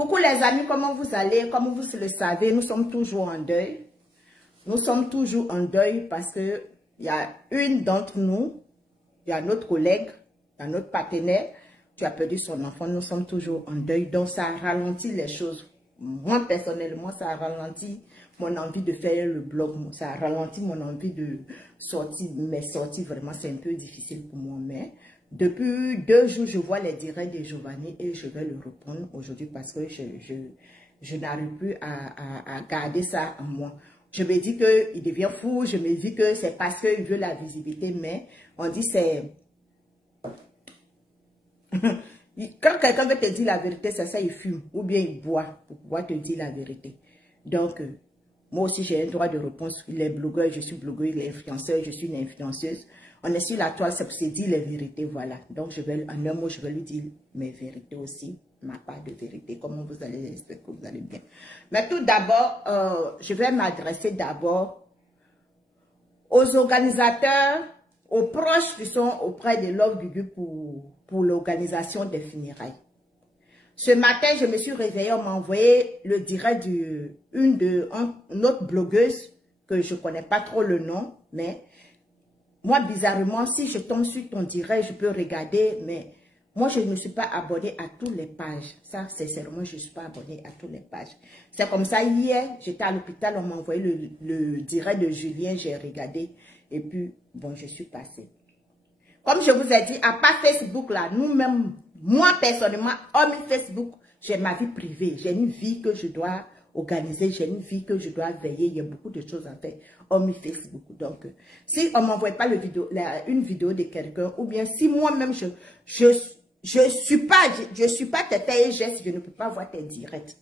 Coucou les amis, comment vous allez? Comme vous le savez, nous sommes toujours en deuil. Nous sommes toujours en deuil parce que il y a une d'entre nous, il y a notre collègue, il y a notre partenaire, tu as perdu son enfant. Nous sommes toujours en deuil, donc ça ralentit les choses. Moi personnellement, ça ralentit mon envie de faire le blog, ça ralentit mon envie de sortir. Mes sorties, vraiment, c'est un peu difficile pour moi, mais depuis 2 jours, je vois les directs de Giovanni et je vais le reprendre aujourd'hui parce que je n'arrive plus à garder ça en moi. Je me dis qu'il devient fou, je me dis que c'est parce qu'il veut la visibilité, mais on dit c'est... Quand quelqu'un veut te dire la vérité, c'est ça, il fume ou bien il boit pour pouvoir te dire la vérité. Donc, moi aussi, j'ai un droit de réponse. Les blogueurs, je suis blogueuse, les influenceurs, je suis une influenceuse. On est sur la toile, c'est pour se dire les vérités, voilà. Donc, en un mot, je vais lui dire mes vérités aussi, ma part de vérité. Comment vous allez, j'espère que vous allez bien. Mais tout d'abord, je vais m'adresser d'abord aux organisateurs, aux proches qui sont auprès de Love Gugu pour l'organisation des funérailles. Ce matin, je me suis réveillée, on m'a envoyé le direct d'une autre blogueuse, que je ne connais pas trop le nom, mais moi, bizarrement, si je tombe sur ton direct, je peux regarder, mais moi, je ne suis pas abonnée à toutes les pages. Ça, sincèrement, je ne suis pas abonnée à toutes les pages. C'est comme ça, hier, j'étais à l'hôpital, on m'a envoyé le direct de Julien, j'ai regardé, et puis, bon, je suis passée. Comme je vous ai dit, à part Facebook, là, nous-mêmes, moi, personnellement, hormis Facebook, j'ai ma vie privée. J'ai une vie que je dois organiser, j'ai une vie que je dois veiller. Il y a beaucoup de choses à faire, hormis Facebook. Donc, si on ne m'envoie pas une vidéo de quelqu'un, ou bien si moi-même, je suis pas tes faits et gestes, je ne peux pas voir tes directs.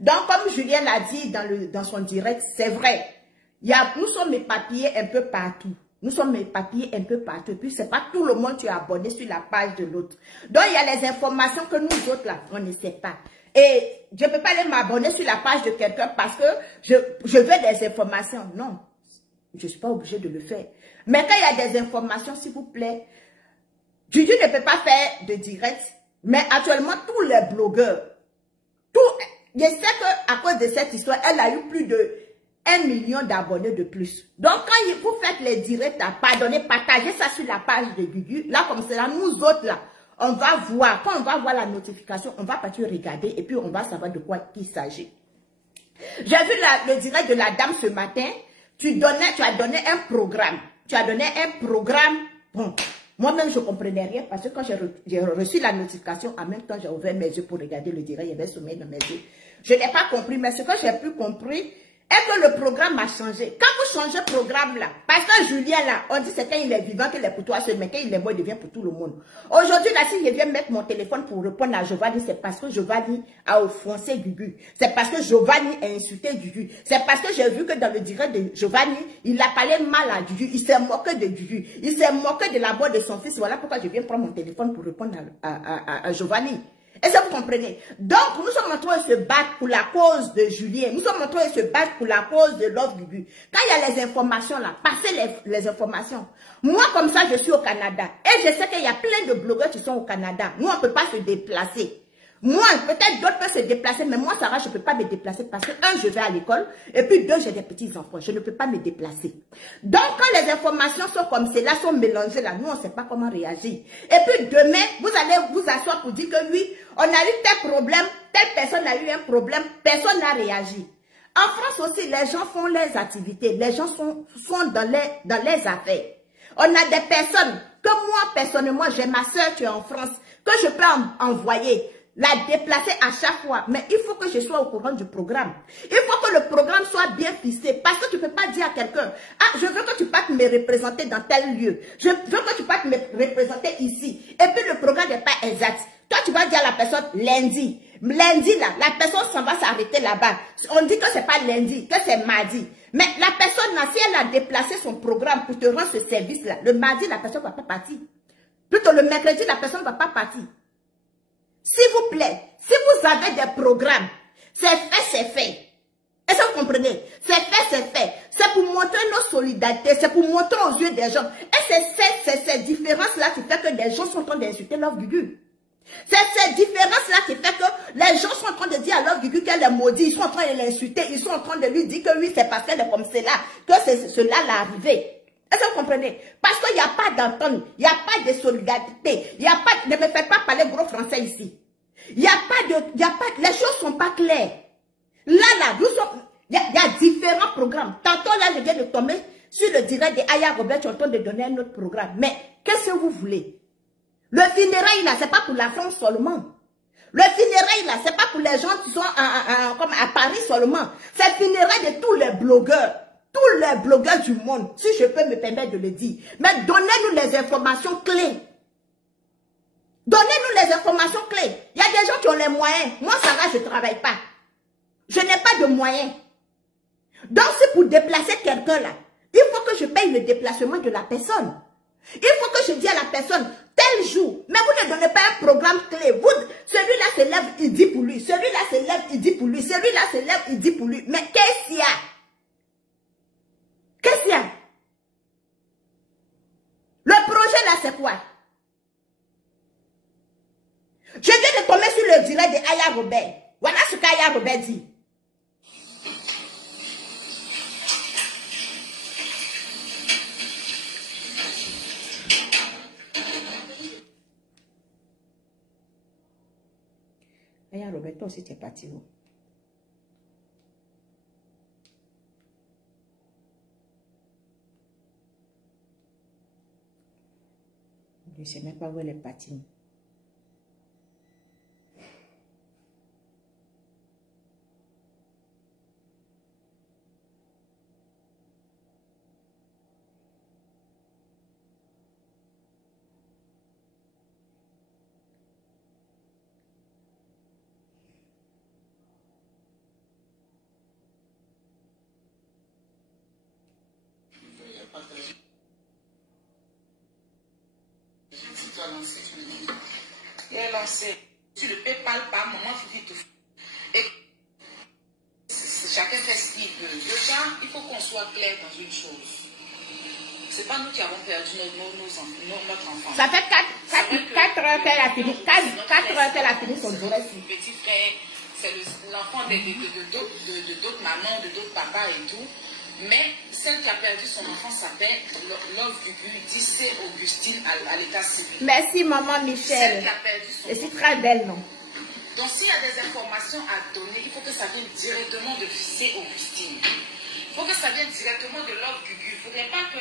Donc, comme Julien l'a dit dans son direct, c'est vrai. Nous sommes éparpillés un peu partout. Nous sommes éparpillés un peu partout. Et puis, ce n'est pas tout le monde qui est abonné sur la page de l'autre. Donc, il y a les informations que nous autres, là, on ne sait pas. Et je ne peux pas aller m'abonner sur la page de quelqu'un parce que je veux des informations. Non, je ne suis pas obligée de le faire. Mais quand il y a des informations, s'il vous plaît, Juju ne peut pas faire de direct. Mais actuellement, tous les blogueurs, je sais qu'à cause de cette histoire, elle a eu plus de 1 million d'abonnés de plus. Donc, quand vous faites les directs, pardonnez, partagez ça sur la page de Gugu. Là, comme c'est là, nous autres, là, on va voir. Quand on va voir la notification, on va partir regarder et puis on va savoir de quoi il s'agit. J'ai vu le direct de la dame ce matin. Tu as donné un programme. Tu as donné un programme. Bon, moi-même, je ne comprenais rien parce que quand j'ai reçu la notification, en même temps, j'ai ouvert mes yeux pour regarder le direct. Il y avait sommeil dans mes yeux. Je n'ai pas compris, mais ce que j'ai pu comprendre, est que le programme a changé. Quand vous changez le programme là, parce que Julien là, on dit c'est quand il est vivant qu'il est pour toi seul, mais quand il est mort, il devient pour tout le monde. Aujourd'hui là, si je viens mettre mon téléphone pour répondre à Giovanni, c'est parce que Giovanni a offensé Gugu. C'est parce que Giovanni a insulté Gugu. C'est parce que j'ai vu que dans le direct de Giovanni, il a parlé mal à Gugu. Il s'est moqué de Gugu. Il s'est moqué de la mort de son fils. Voilà pourquoi je viens prendre mon téléphone pour répondre à Giovanni. Est-ce que vous comprenez? Donc, nous sommes en train de se battre pour la cause de Julien. Nous sommes en train de se battre pour la cause de Love Gugu. Quand il y a les informations là, passez les informations. Moi, comme ça, je suis au Canada. Et je sais qu'il y a plein de blogueurs qui sont au Canada. Nous, on ne peut pas se déplacer. Moi, peut-être d'autres peuvent se déplacer, mais moi, Sarah, je ne peux pas me déplacer parce que, 1, je vais à l'école, et puis 2, j'ai des petits-enfants. Je ne peux pas me déplacer. Donc, quand les informations sont comme cela, sont mélangées là, nous, on ne sait pas comment réagir. Et puis, demain, vous allez vous asseoir pour dire que oui, on a eu tel problème, telle personne a eu un problème, personne n'a réagi. En France aussi, les gens font leurs activités, les gens sont dans les affaires. On a des personnes que moi, personnellement, j'ai ma soeur qui est en France, que je peux envoyer, la déplacer à chaque fois. Mais il faut que je sois au courant du programme. Il faut que le programme soit bien ficelé. Parce que tu ne peux pas dire à quelqu'un, ah, je veux que tu partes me représenter dans tel lieu. Je veux que tu partes me représenter ici. Et puis le programme n'est pas exact. Toi, tu vas dire à la personne lundi. Lundi, là, la personne s'en va s'arrêter là-bas. On dit que c'est pas lundi, que c'est mardi. Mais la personne, là, si elle a déplacé son programme pour te rendre ce service-là, le mardi, la personne ne va pas partir. Plutôt le mercredi, la personne ne va pas partir. S'il vous plaît, si vous avez des programmes, c'est fait, c'est fait. Est-ce que vous comprenez? C'est fait, c'est fait. C'est pour montrer nos solidarités, c'est pour montrer aux yeux des gens. Et c'est ces différences-là qui fait que des gens sont en train d'insulter Love Gugu. C'est cette différence-là qui fait que les gens sont en train de dire Guigui qu'elle est maudite, ils sont en train de l'insulter, ils sont en train de lui dire que oui, c'est parce qu'elle est comme cela, que c'est cela l'est arrivé. Est-ce que vous comprenez? Parce qu'il n'y a pas d'entente, il n'y a pas de solidarité, il n'y a pas, ne me faites pas parler gros français ici. Il n'y a pas de, les choses ne sont pas claires. Là, il y a différents programmes. Tantôt là, je viens de tomber sur le direct de Aya Robert, tu es en train de donner un autre programme. Mais qu'est-ce que vous voulez? Le funérail là, c'est pas pour la France seulement. Le funérail là, c'est pas pour les gens qui sont comme à Paris seulement. C'est le funérail de tous les blogueurs. Tous les blogueurs du monde, si je peux me permettre de le dire. Mais donnez-nous les informations clés. Donnez-nous les informations clés. Il y a des gens qui ont les moyens. Moi, Sarah, je ne travaille pas. Je n'ai pas de moyens. Donc, c'est pour déplacer quelqu'un là. Il faut que je paye le déplacement de la personne. Il faut que je dise à la personne, tel jour, mais vous ne donnez pas un programme clé. Celui-là se lève, il dit pour lui. Celui-là se lève, il dit pour lui. Celui-là se lève, il dit pour lui. Mais qu'est-ce qu'il y a? Qu'est-ce qu'il y a? Le projet là, c'est quoi? Je viens de tomber sur le direct de Aya Robert. Voilà ce qu'Aya Robert dit. Aya Robert, toi aussi tu es parti où? Je ne sais même pas où elle est partie. Il est lancé sur le PayPal par maman Fifi tout. Et chacun fait ce qu'il peut. Déjà, il faut qu'on soit clair dans une chose. C'est pas nous qui avons perdu notre enfant. Ça fait 4 heures qu'elle a fini. 4 heures qu'elle a fini son jour. Petit frère, c'est l'enfant de d'autres mamans, de d'autres papas et tout. Mais celle qui a perdu son enfant s'appelle Love Gugu, dit c'est Augustine à l'état civil. Merci maman Michel. Celle qui a perdu son enfant. C'est très belle, non? Donc s'il y a des informations à donner, il faut que ça vienne directement de C. Augustine. Il faut que ça vienne directement de Love Gugu. Il ne faudrait pas que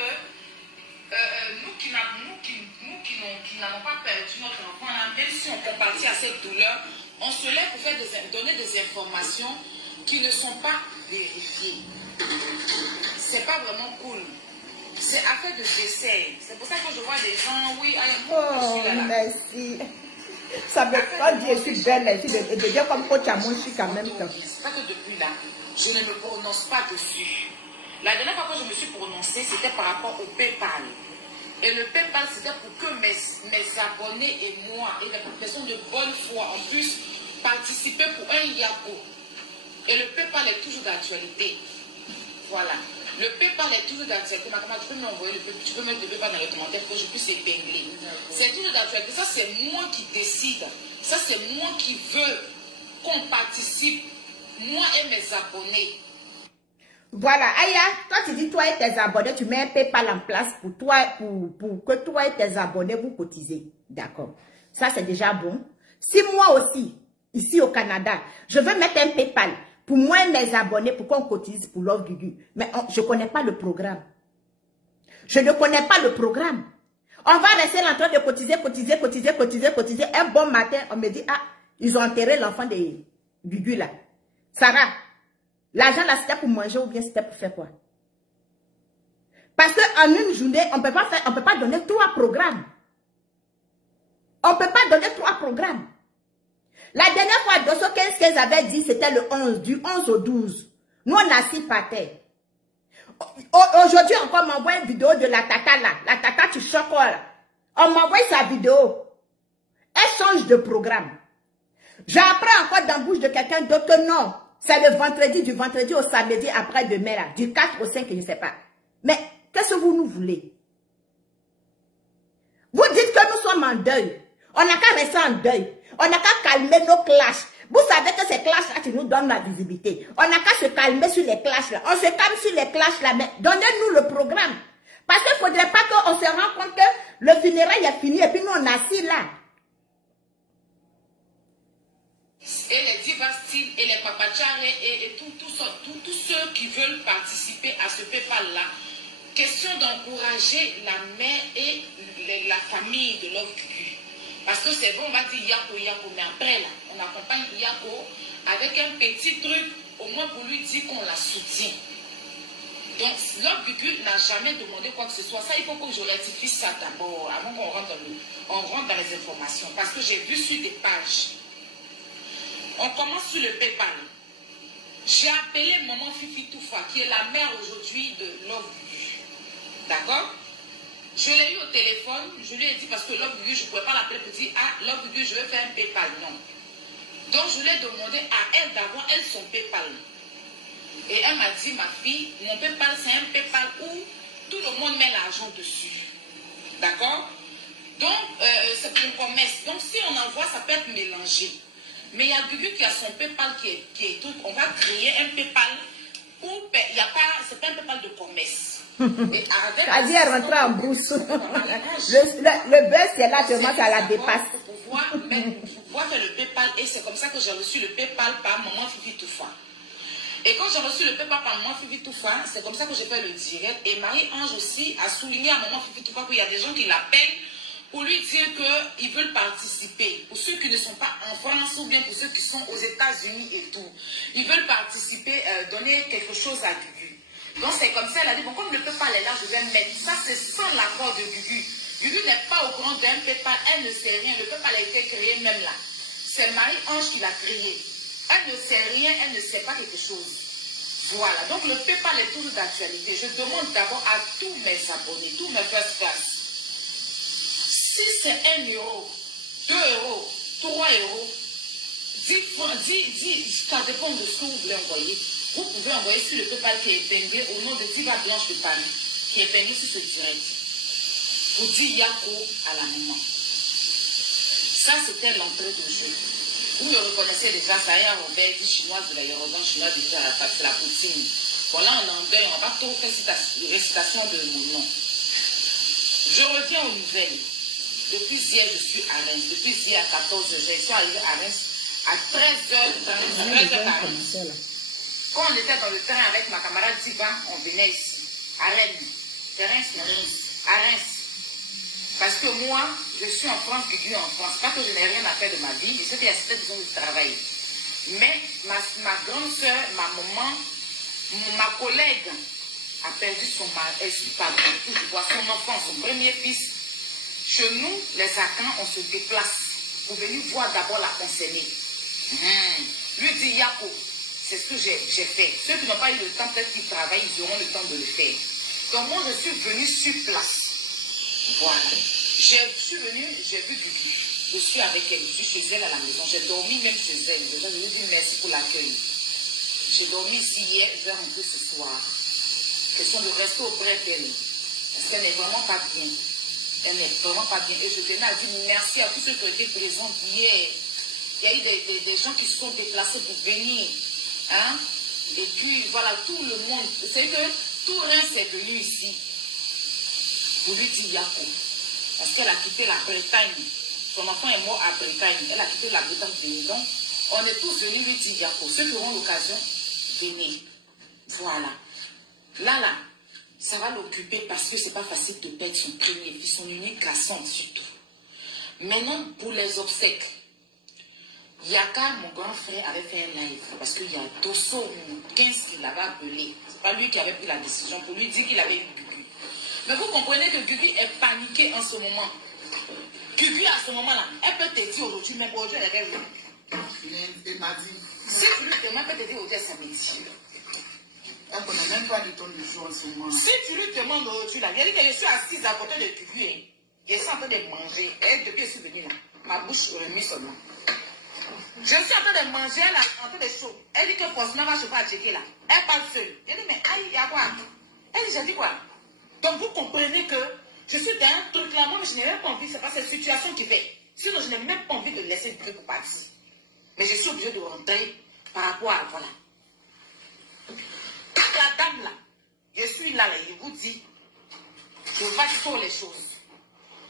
nous qui n'avons pas perdu notre enfant, même si on compatit à cette douleur, on se lève pour donner des informations qui ne sont pas vérifiées. C'est pas vraiment cool. C'est affaire de décès. C'est pour ça que je vois des gens, oui, merci. Ça veut pas dire je suis belle, de dire comme coach à moi, je suis quand même. C'est pas que depuis là, je ne me prononce pas dessus. La dernière fois que je me suis prononcée, c'était par rapport au PayPal. Et le PayPal, c'était pour que mes abonnés et moi, et les personnes de bonne foi, en puissent participer pour un Yahoo. Et le PayPal est toujours d'actualité. Voilà. Le PayPal est toujours d'actualité. Ma camarade, tu peux m'envoyer le PayPal, tu peux mettre le PayPal dans les commentaires pour que je puisse épingler. C'est toujours d'actualité. Ça, c'est moi qui décide. Ça, c'est moi qui veux qu'on participe. Moi et mes abonnés. Voilà, Aya, quand tu dis toi et tes abonnés, tu mets un PayPal en place pour toi, pour que toi et tes abonnés vous cotisez. D'accord. Ça, c'est déjà bon. Si moi aussi, ici au Canada, je veux mettre un PayPal pour moi et mes abonnés, pour qu'on cotise pour Love Gugu. Mais je ne connais pas le programme. Je ne connais pas le programme. On va rester en train de cotiser. Un bon matin, on me dit, ah, ils ont enterré l'enfant de Gugu là. Sarah, l'argent là, c'était pour manger ou bien c'était pour faire quoi? Parce qu'en une journée, on peut pas donner 3 programmes. On ne peut pas donner 3 programmes. La dernière fois, Dosso 15 qu'elles avaient dit, c'était le 11, du 11 au 12. Nous, on a 6 par terre. Aujourd'hui, encore, on m'envoie une vidéo de la tata là. La tata tu chocolat. On m'envoie sa vidéo. Elle change de programme. J'apprends encore dans la bouche de quelqu'un d'autre que non. C'est le vendredi, du vendredi au samedi après-demain là. Du 4 au 5, je ne sais pas. Mais, qu'est-ce que vous nous voulez? Vous dites que nous sommes en deuil. On n'a qu'à rester en deuil. On n'a qu'à calmer nos clashs. Vous savez que ces clashs-là qui nous donnent la visibilité. On n'a qu'à se calmer sur les clashs-là. On se calme sur les clashs-là, mais donnez-nous le programme. Parce qu'il ne faudrait pas qu'on se rende compte que le funérail est fini et puis nous on est assis là. Et les divas-styles et les papachars et tous ceux qui veulent participer à ce PayPal-là, question d'encourager la mère et la famille de Love Cucu. Parce que c'est bon, on va dire Yako, mais après là, on accompagne Yako avec un petit truc, au moins pour lui dire qu'on la soutient. Donc, Love Cucu n'a jamais demandé quoi que ce soit. Ça, il faut que je rectifie ça d'abord, avant qu'on rentre dans les informations. Parce que j'ai vu sur des pages. On commence sur le PayPal. J'ai appelé maman Fifi Toufa, qui est la mère aujourd'hui de Love Cucu. D'accord? Je l'ai eu au téléphone, je lui ai dit, parce que Love Cucu, je ne pouvais pas l'appeler pour dire, ah, Love Cucu, je veux faire un PayPal. Non. Donc, je lui ai demandé à elle d'avoir, elle, son PayPal. Et elle m'a dit, ma fille, mon PayPal, c'est un PayPal où tout le monde met l'argent dessus. D'accord? Donc, c'est pour une promesse. Donc, si on envoie, ça peut être mélangé. Mais il y a Gugu qui a son PayPal qui est tout. On va créer un PayPal où il n'y a pas, c'est pas un PayPal de promesse. Kadi est rentré en brousse. Le buzz, c'est là, tellement ça la dépasse. Pour pouvoir faire le PayPal, et c'est comme ça que j'ai reçu le PayPal par maman Fifi Toufa. Et quand j'ai reçu le PayPal par maman Fifi Toufa, c'est comme ça que j'ai fait le direct. Et Marie-Ange aussi a souligné à maman Fifi Toufa qu'il y a des gens qui l'appellent pour lui dire qu'ils veulent participer. Pour ceux qui ne sont pas en France ou bien pour ceux qui sont aux États-Unis et tout. Ils veulent participer, donner quelque chose à Gugu. Donc c'est comme ça, elle a dit, bon, comme le PayPal est là, je vais mettre. Ça, c'est sans l'accord de Gugu. Gugu n'est pas au courant d'un PayPal, elle ne sait rien. Le PayPal a été créé même là. C'est Marie-Ange qui l'a créé. Elle ne sait rien, elle ne sait pas quelque chose. Voilà, donc le PayPal est toujours d'actualité. Je demande d'abord à tous mes abonnés, tous mes first class. Si c'est 1 euro, 2 euros, 3 euros, 10 francs, 10, ça dépend de ce que vous voulez envoyer. Vous pouvez envoyer sur le PayPal qui est épinglé au nom de Diva Blanche de Paris, qui est épinglé sur ce direct. Pour dire Yako à la maman. Ça, c'était l'entrée de jeu. Vous le reconnaissez déjà, ça y est, Robert dit chinoise de la Yoruba, chinoise déjà, parce que la poutine. Voilà, on est en deuil, on va pas trop faire cette récitation de mon nom. Je reviens aux nouvelles. Depuis hier, je suis à Reims. Depuis hier à 14h, je suis arrivée à Reims à 13h. Quand on était dans le train avec ma camarade Diva, on venait ici, à Reims. C'est Reims, à Reims. Parce que moi, je suis en France, Gugu en France. Pas que je n'ai rien à faire de ma vie, je sais qu'il y a certaines besoin de travail. Mais ma grande soeur, ma maman, ma collègue a perdu son mari, son enfant, son premier fils. Chez nous, les Akans, on se déplace pour venir voir d'abord la concernée. Lui dit Yako, c'est ce que j'ai fait. Ceux qui n'ont pas eu le temps, peut-être qu'ils travaillent, ils auront le temps de le faire. Donc moi, je suis venue sur place. Voilà. Je suis venue, j'ai vu Gugu. Je suis avec elle, je suis chez elle à la maison. J'ai dormi même chez elle. Déjà, je lui dis merci pour l'accueil. J'ai dormi ici hier, je vais rentrer ce soir. Question de rester auprès d'elle. Parce qu'elle n'est vraiment pas bien. Elle n'est vraiment pas bien. Et je tenais à dire merci à tous ceux qui ont été présents hier. Il y a eu des gens qui se sont déplacés pour venir. Hein? Et puis, voilà, tout le monde. C'est que tout Reims est venu ici. Pour lui dire Yako. Parce qu'elle a quitté la Bretagne. Son enfant est mort à Bretagne. Elle a quitté la Bretagne de venir. Donc, on est tous venus lui dire Yako. Ceux qui auront l'occasion, venez. Voilà. Là, ça va l'occuper parce que c'est pas facile de perdre son premier fils, son unique garçon surtout. Maintenant, pour les obsèques, Yaka, mon grand frère, avait fait un live parce qu'il y a Dosso 15 qui l'avait appelé. C'est pas lui qui avait pris la décision pour lui dire qu'il avait eu Gugu. Mais vous comprenez que Gugu est paniqué en ce moment. Gugu, à ce moment-là, elle peut te dire aujourd'hui, même aujourd'hui, elle est venue. Elle m'a dit. Si tu lui demandes, elle peut te dire aujourd'hui, c'est métier. Elle ne connaît même pas le temps du jour en ce moment. Si tu lui demandes aujourd'hui, là, il a dit que je suis assise à côté de Gugu. Hein. Je suis en train de manger. Et depuis que je suis venue là, ma bouche remise seulement. Je suis en train de manger là, en train de chaud. Elle dit que Posna va se faire checker là. Elle parle seule. Je dis, mais aïe, il y a quoi? Elle dit, j'ai dit quoi? Donc vous comprenez que je suis dans un truc là, moi, mais je n'ai même pas envie, c'est pas cette situation qui fait. Sinon, je n'ai même pas envie de laisser Gugu pour partir. Mais je suis obligée de rentrer par rapport à, voilà. La dame là, je suis là, je vous dis, je vais sur les choses.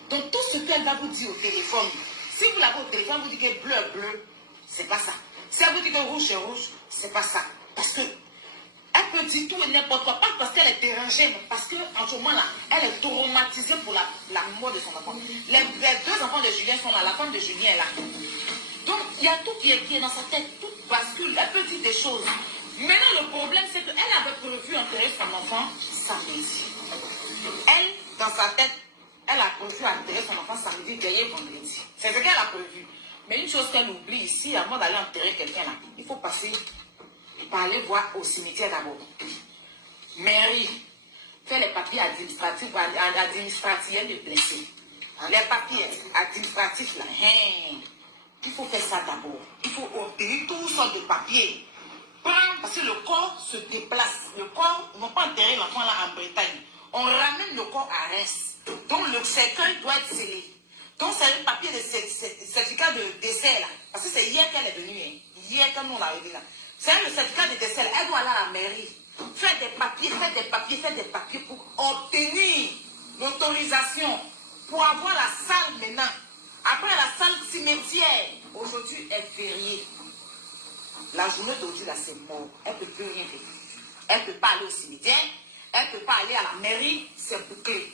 Donc tout ce qu'elle va vous dire au téléphone, si vous l'avez au téléphone, vous dites que bleu est bleu, c'est pas ça. Si elle vous dit que rouge est rouge, c'est pas ça. Parce que elle peut dire tout et n'importe quoi, pas parce qu'elle est dérangée, mais parce qu'en ce moment-là, elle est traumatisée pour la mort de son enfant. Les deux enfants de Julien sont là, la femme de Julien est là. Donc il y a tout qui est dans sa tête, tout bascule, elle peut dire des choses. Maintenant le problème c'est qu'elle avait prévu enterrer son enfant samedi. Elle, dans sa tête, elle a prévu enterrer son enfant samedi, derrière vendredi. C'est ce qu'elle a prévu. Mais une chose qu'elle oublie ici, avant d'aller enterrer quelqu'un là, il faut passer par aller voir au cimetière d'abord. Mairie, fait les papiers administratifs, administratifs de blessés. Les papiers administratifs là, il faut faire ça d'abord. Il faut obtenir toutes sortes de papiers. Parce que le corps se déplace. Le corps, on ne va pas enterrer l'enfant là en Bretagne. On ramène le corps à Reims. Donc le cercueil doit être scellé. Donc c'est le papier de certificat de décès là. Parce que c'est hier qu'elle est venue. Hein. Hier quand on l'a dit là. C'est le certificat de décès là. Elle doit aller à la mairie. Faire des papiers pour obtenir l'autorisation. Pour avoir la salle maintenant. Après la salle cimetière. Aujourd'hui est férié. La journée d'aujourd'hui, là, c'est mort. Elle ne peut plus rien faire. Elle ne peut pas aller au cimetière. Elle ne peut pas aller à la mairie. C'est bouclé.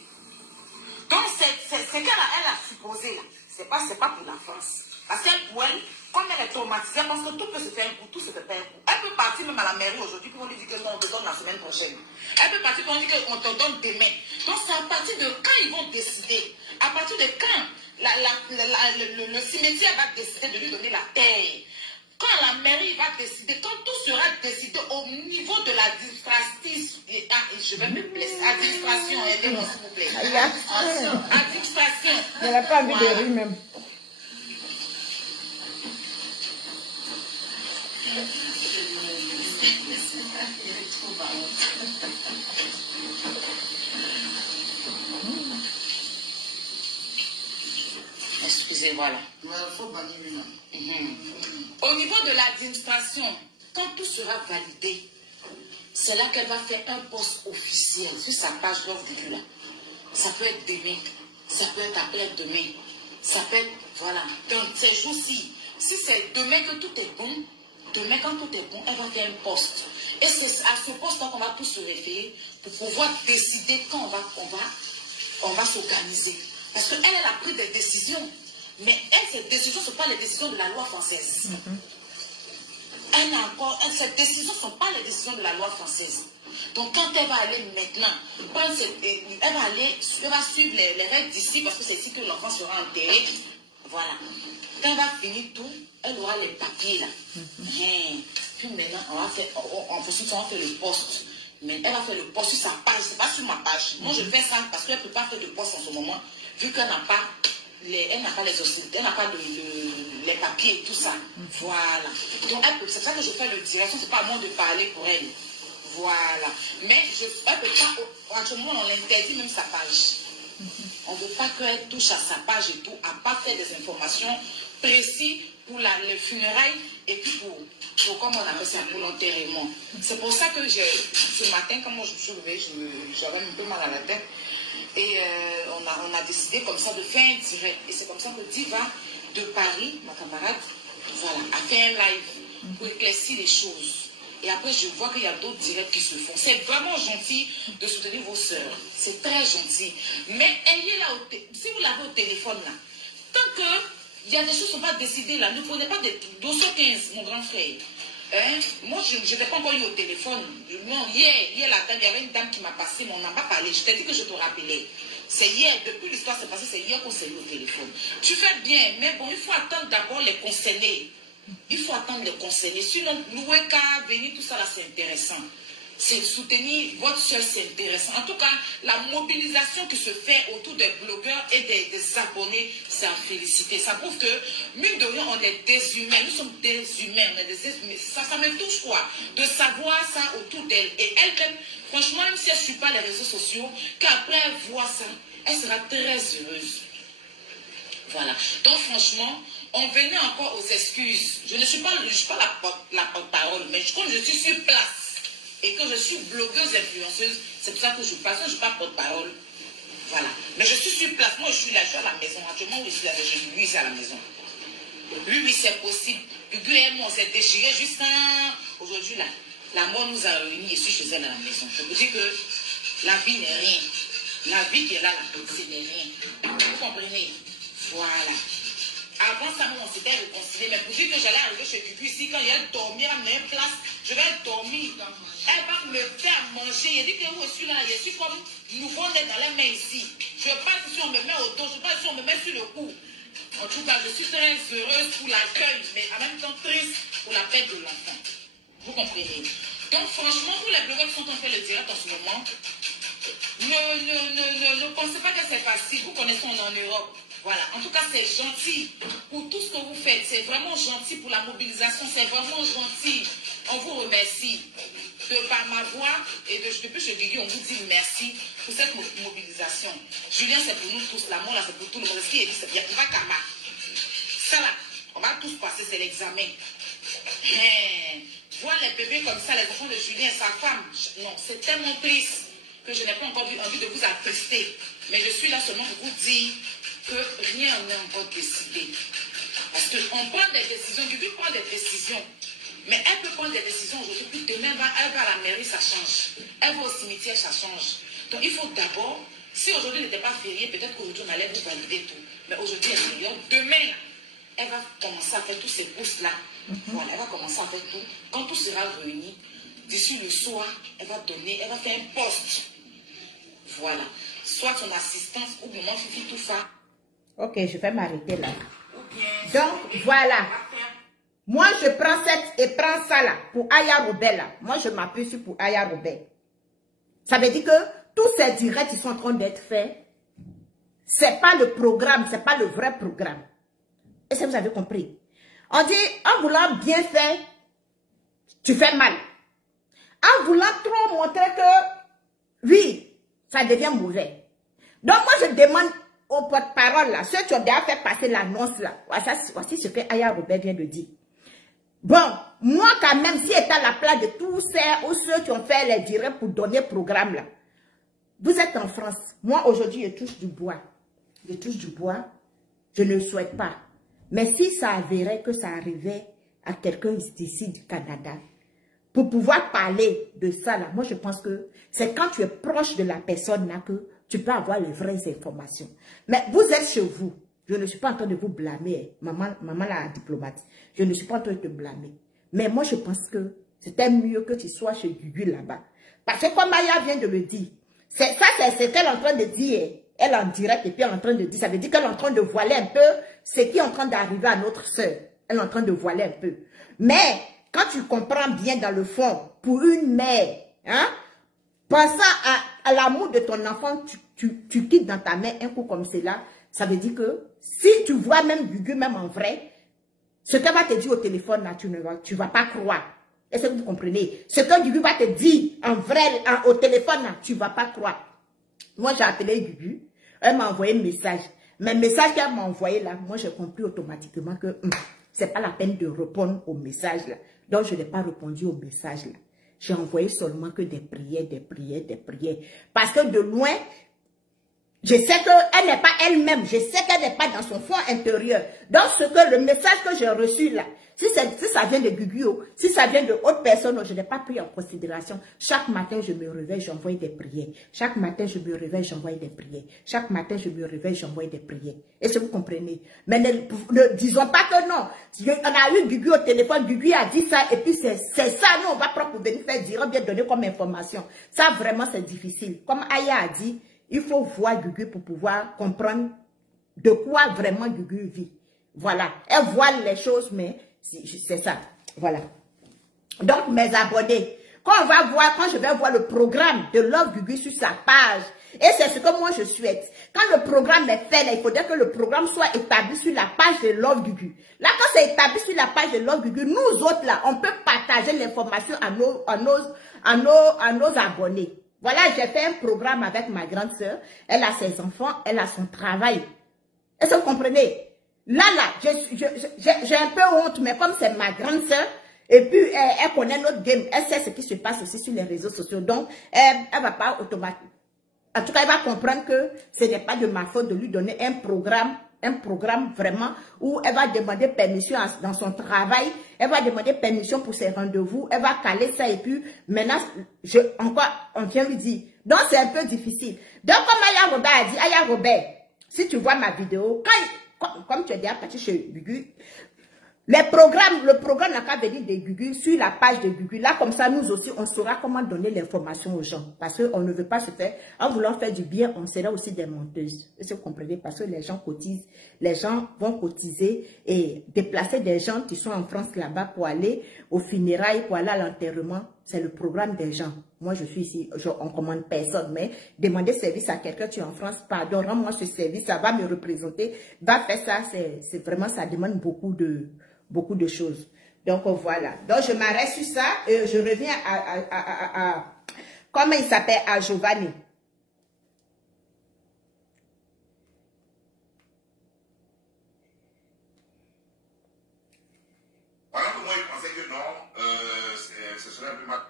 Donc, c'est qu'elle a supposé, là. C'est pas pour la France. Parce qu'elle, pour elle, comme elle est traumatisée, elle pense que tout peut se faire un coup, tout se fait pas un coup. Elle peut partir même à la mairie aujourd'hui, puis on lui dit que non, on te donne la semaine prochaine. Elle peut partir, puis on dit qu'on te donne demain. Donc, c'est à partir de quand ils vont décider. À partir de quand le cimetière va décider de lui donner la terre. Quand la mairie va décider, quand tout sera décidé au niveau de l'administration, je vais me blesser, administration, aidez-moi s'il vous plaît. Administration. Elle n'a pas envie de rire même. Excusez-moi là. Au niveau de l'administration, quand tout sera validé, c'est là qu'elle va faire un poste officiel sur sa page d'offre de là. Ça peut être demain, ça peut être après-demain, ça peut être, voilà, dans ces jours-ci. Si c'est demain que tout est bon, demain quand tout est bon, elle va faire un poste. Et c'est à ce poste-là qu'on va tous se référer pour pouvoir décider quand on va s'organiser. Parce qu'elle a pris des décisions. Mais ces décisions ne sont pas les décisions de la loi française. Ces décisions ne sont pas les décisions de la loi française. Donc quand elle va aller maintenant, elle va suivre les règles d'ici parce que c'est ici que l'enfant sera enterré. Voilà. Quand elle va finir tout, elle aura les papiers là. Puis maintenant, on va faire le poste. Mais elle va faire le poste sur sa page, c'est pas sur ma page. Moi je fais ça parce qu'elle ne peut pas faire de poste en ce moment, vu qu'elle n'a pas les hostilités, elle n'a pas les papiers et tout ça. Voilà. Donc c'est ça que je fais le direction, c'est pas à moi de parler pour elle. Voilà. Mais elle peut pas, en ce moment on l'interdit même sa page. On ne veut pas qu'elle touche à sa page et tout, à part faire des informations précises pour les funérailles et puis pour comment on appelle ça, pour l'enterrement. C'est pour ça que ce matin, quand moi je me suis levée, j'avais un peu mal à la tête. Et on a décidé comme ça de faire un direct. Et c'est comme ça que Diva de Paris, ma camarade, voilà, a fait un live pour éclaircir les choses. Et après, je vois qu'il y a d'autres directs qui se font. C'est vraiment gentil de soutenir vos sœurs. C'est très gentil. Mais ayez là, si vous l'avez au téléphone là, tant qu'il y a des choses qui ne sont pas décidées là, ne prenez pas des 215, mon grand frère. Moi, je ne l'ai pas encore eu au téléphone. Non, hier, la dame, il y avait une dame qui m'a passé, mais on n'en a pas parlé. Je t'ai dit que je te rappelais. C'est hier, depuis l'histoire s'est passée, c'est hier qu'on s'est eu au téléphone. Tu fais bien, mais bon, il faut attendre d'abord les conseiller. Il faut attendre les conseiller. Sinon, louer qu'à venir, tout ça là, c'est intéressant. C'est soutenir votre soeur, c'est intéressant. En tout cas, la mobilisation qui se fait autour des blogueurs et des abonnés, c'est à féliciter. Ça prouve que, mine de rien, on est des humains. Nous sommes des humains. On est des humains. Ça me touche quoi de savoir ça autour d'elle. Et elle-même, franchement, même si elle ne suit pas les réseaux sociaux, qu'après elle voit ça, elle sera très heureuse. Voilà. Donc, franchement, on venait encore aux excuses. Je ne suis pas la porte-parole, mais comme je suis sur place et que je suis blogueuse influenceuse, c'est pour ça que je passe, je ne suis pas porte-parole. Voilà. Mais je suis sur place, moi je suis là, je suis à la maison. Actuellement, je suis là, lui, c'est à la maison. Lui, oui, c'est possible. Gugu et moi, on s'est déchirés jusqu'à aujourd'hui, là. La mort nous a réunis, je suis chez elle à la maison. Je vous dis que la vie n'est rien. La vie qui est là, la politique n'est rien. Vous comprenez? Voilà. Avant ça, on s'était réconciliés. Mais pour dire que j'allais arriver chez Gugu ici, quand il y a dormir à ma place, je vais dormir. Elle va me faire manger. Il dit que moi, je suis là, je suis comme nouveau-né dans les mains ici. Je ne sais pas si on me met au dos, je ne sais pas si on me met sur le cou. En tout cas, je suis très heureuse pour l'accueil, mais en même temps triste pour la perte de l'enfant. Vous comprenez? Donc, franchement, tous les blogueurs qui sont en train de le direct en ce moment, ne pensez pas que c'est facile. Vous connaissez, on est en Europe. Voilà. En tout cas, c'est gentil pour tout ce que vous faites. C'est vraiment gentil pour la mobilisation. C'est vraiment gentil. On vous remercie. Par ma voix et depuis chez Guigui, on vous dit merci pour cette mobilisation. Julien, c'est pour nous tous. L'amour, là, c'est pour tout le monde. Ce qui est dit, c'est bien. Il va Kama. Ça, là, on va tous passer, c'est l'examen. Voir les bébés comme ça, les enfants de Julien, sa femme, non, c'est tellement triste que je n'ai pas encore envie de vous attrister. Mais je suis là seulement pour vous dire que rien n'est encore décidé. Parce qu'on prend des décisions, Guigui prend des décisions. Mais elle peut prendre des décisions aujourd'hui, puis demain, elle va à la mairie, ça change. Elle va au cimetière, ça change. Donc il faut d'abord, si aujourd'hui n'était pas férié, peut-être qu'aujourd'hui on allait vous valider tout. Mais aujourd'hui, elle est fériée. Demain, elle va commencer à faire tous ces pousses-là. Voilà, elle va commencer à faire tout. Quand tout sera réuni, d'ici le soir, elle va donner, elle va faire un poste. Voilà. Soit son assistance ou bien moi, Fifi Toufa. Ok, je vais m'arrêter là. Donc, voilà. Moi, je prends cette et prends ça là, pour Aya Robert là. Moi, je m'appuie sur pour Aya Robert. Ça veut dire que tous ces directs qui sont en train d'être faits, c'est pas le programme, c'est pas le vrai programme. Est-ce que vous avez compris? On dit, en voulant bien faire, tu fais mal. En voulant trop montrer que, oui, ça devient mauvais. Donc, moi, je demande aux porte-parole là, ceux qui ont déjà fait passer l'annonce là, voici ce que Aya Robert vient de dire. Bon, moi quand même, si j'étais à la place de tous ceux qui ont fait les directs pour donner programme là, vous êtes en France. Moi aujourd'hui, je touche du bois. Je touche du bois. Je ne le souhaite pas. Mais si ça avérait que ça arrivait à quelqu'un d'ici du Canada, pour pouvoir parler de ça là, moi je pense que c'est quand tu es proche de la personne là que tu peux avoir les vraies informations. Mais vous êtes chez vous. Je ne suis pas en train de vous blâmer, maman la diplomate. Je ne suis pas en train de te blâmer. Mais moi, je pense que c'était mieux que tu sois chez Gugu là-bas. Parce que comme Maya vient de le dire, c'est ce qu'elle est en train de dire. Elle est en direct et puis elle est en train de dire. Ça veut dire qu'elle est en train de voiler un peu ce qui est en train d'arriver à notre soeur. Elle est en train de voiler un peu. Mais quand tu comprends bien dans le fond, pour une mère, hein, pensant à l'amour de ton enfant, tu quittes dans ta main un coup comme cela. Ça veut dire que si tu vois même Gugu, même en vrai, ce qu'elle va te dire au téléphone, là, tu ne vas pas croire. Est-ce que vous comprenez? Ce que Gugu va te dire en vrai, au téléphone, là, tu ne vas pas croire. Moi, j'ai appelé Gugu. Elle m'a envoyé un message. Mais le message qu'elle m'a envoyé là, moi, j'ai compris automatiquement que c'est pas la peine de répondre au message là. Donc, je n'ai pas répondu au message là. J'ai envoyé seulement que des prières, des prières, des prières. Parce que de loin, je sais qu'elle n'est pas elle-même. Je sais qu'elle n'est pas dans son fond intérieur. Donc, le message que j'ai reçu là, si ça vient de Gugu, si ça vient de autre personne, je n'ai pas pris en considération. Chaque matin, je me réveille, j'envoie des prières. Chaque matin, je me réveille, j'envoie des prières. Chaque matin, je me réveille, j'envoie des prières. Est-ce que vous comprenez? Mais ne disons pas que non. On a eu Gugu au téléphone, Gugu a dit ça, et puis c'est ça, nous, on va prendre pour venir faire dire, bien donner comme information. Ça, vraiment, c'est difficile. Comme Aya a dit, il faut voir Gugu pour pouvoir comprendre de quoi vraiment Gugu vit. Voilà. Elle voit les choses, mais c'est ça. Voilà. Donc, mes abonnés, quand je vais voir le programme de Love Gugu sur sa page, et c'est ce que moi je souhaite. Quand le programme est fait, là, il faudrait que le programme soit établi sur la page de Love Gugu. Là, quand c'est établi sur la page de Love Gugu, nous autres, là, on peut partager l'information à nos abonnés. Voilà, j'ai fait un programme avec ma grande sœur. Elle a ses enfants, elle a son travail. Est-ce que vous comprenez? Là, j'ai un peu honte, mais comme c'est ma grande sœur, et puis elle connaît notre game, elle sait ce qui se passe aussi sur les réseaux sociaux. Donc, elle va pas automatiquement. En tout cas, elle va comprendre que ce n'est pas de ma faute de lui donner un programme vraiment où elle va demander permission dans son travail, elle va demander permission pour ses rendez-vous, elle va caler ça et puis maintenant, on vient lui dire. Donc, c'est un peu difficile. Donc, comme Aya Robert a dit, Aya Robert, si tu vois ma vidéo, comme tu as dit à partir chez Gugu, le programme n'a qu'à venir de Gugu sur la page de Gugu. Là, comme ça, nous aussi, on saura comment donner l'information aux gens. Parce qu'on ne veut pas se faire, en voulant faire du bien, on sera aussi des menteuses. Vous comprenez? Parce que les gens cotisent, les gens vont cotiser et déplacer des gens qui sont en France là-bas pour aller aux funérailles, pour aller à l'enterrement. C'est le programme des gens. Moi, je suis ici, on ne commande personne, mais demander service à quelqu'un, tu es en France, pardon, rends-moi ce service, ça va me représenter, va faire ça, c'est vraiment, ça demande beaucoup de choses. Donc, voilà. Donc, je m'arrête sur ça et je reviens à comment il s'appelle, à Giovanni. Voilà que moi, il pensait que non, ce serait un peu mal.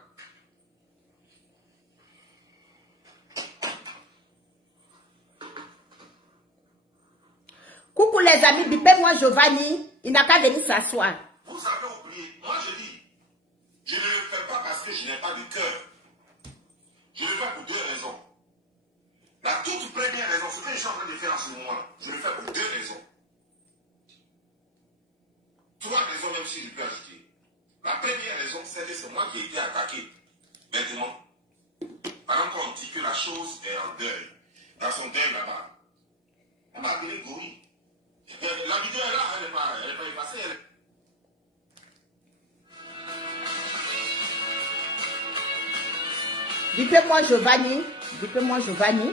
Coucou les amis, bipez-moi Giovanni, il n'a qu'à venir s'asseoir. Vous avez oublié, moi je dis, je ne le fais pas parce que je n'ai pas de cœur. Je le fais pour deux raisons. La toute première raison, ce que je suis en train de faire en ce moment, je le fais pour deux raisons. Trois raisons même si je peux ajouter. La première raison, c'est que c'est moi qui ai été attaqué. Bêtement. Par exemple, quand on dit que la chose est en deuil, dans son deuil là-bas, on m'a appelé Gouri. La vidéo est là, elle n'est pas effacée. Dites-moi Giovanni, dites-moi Giovanni.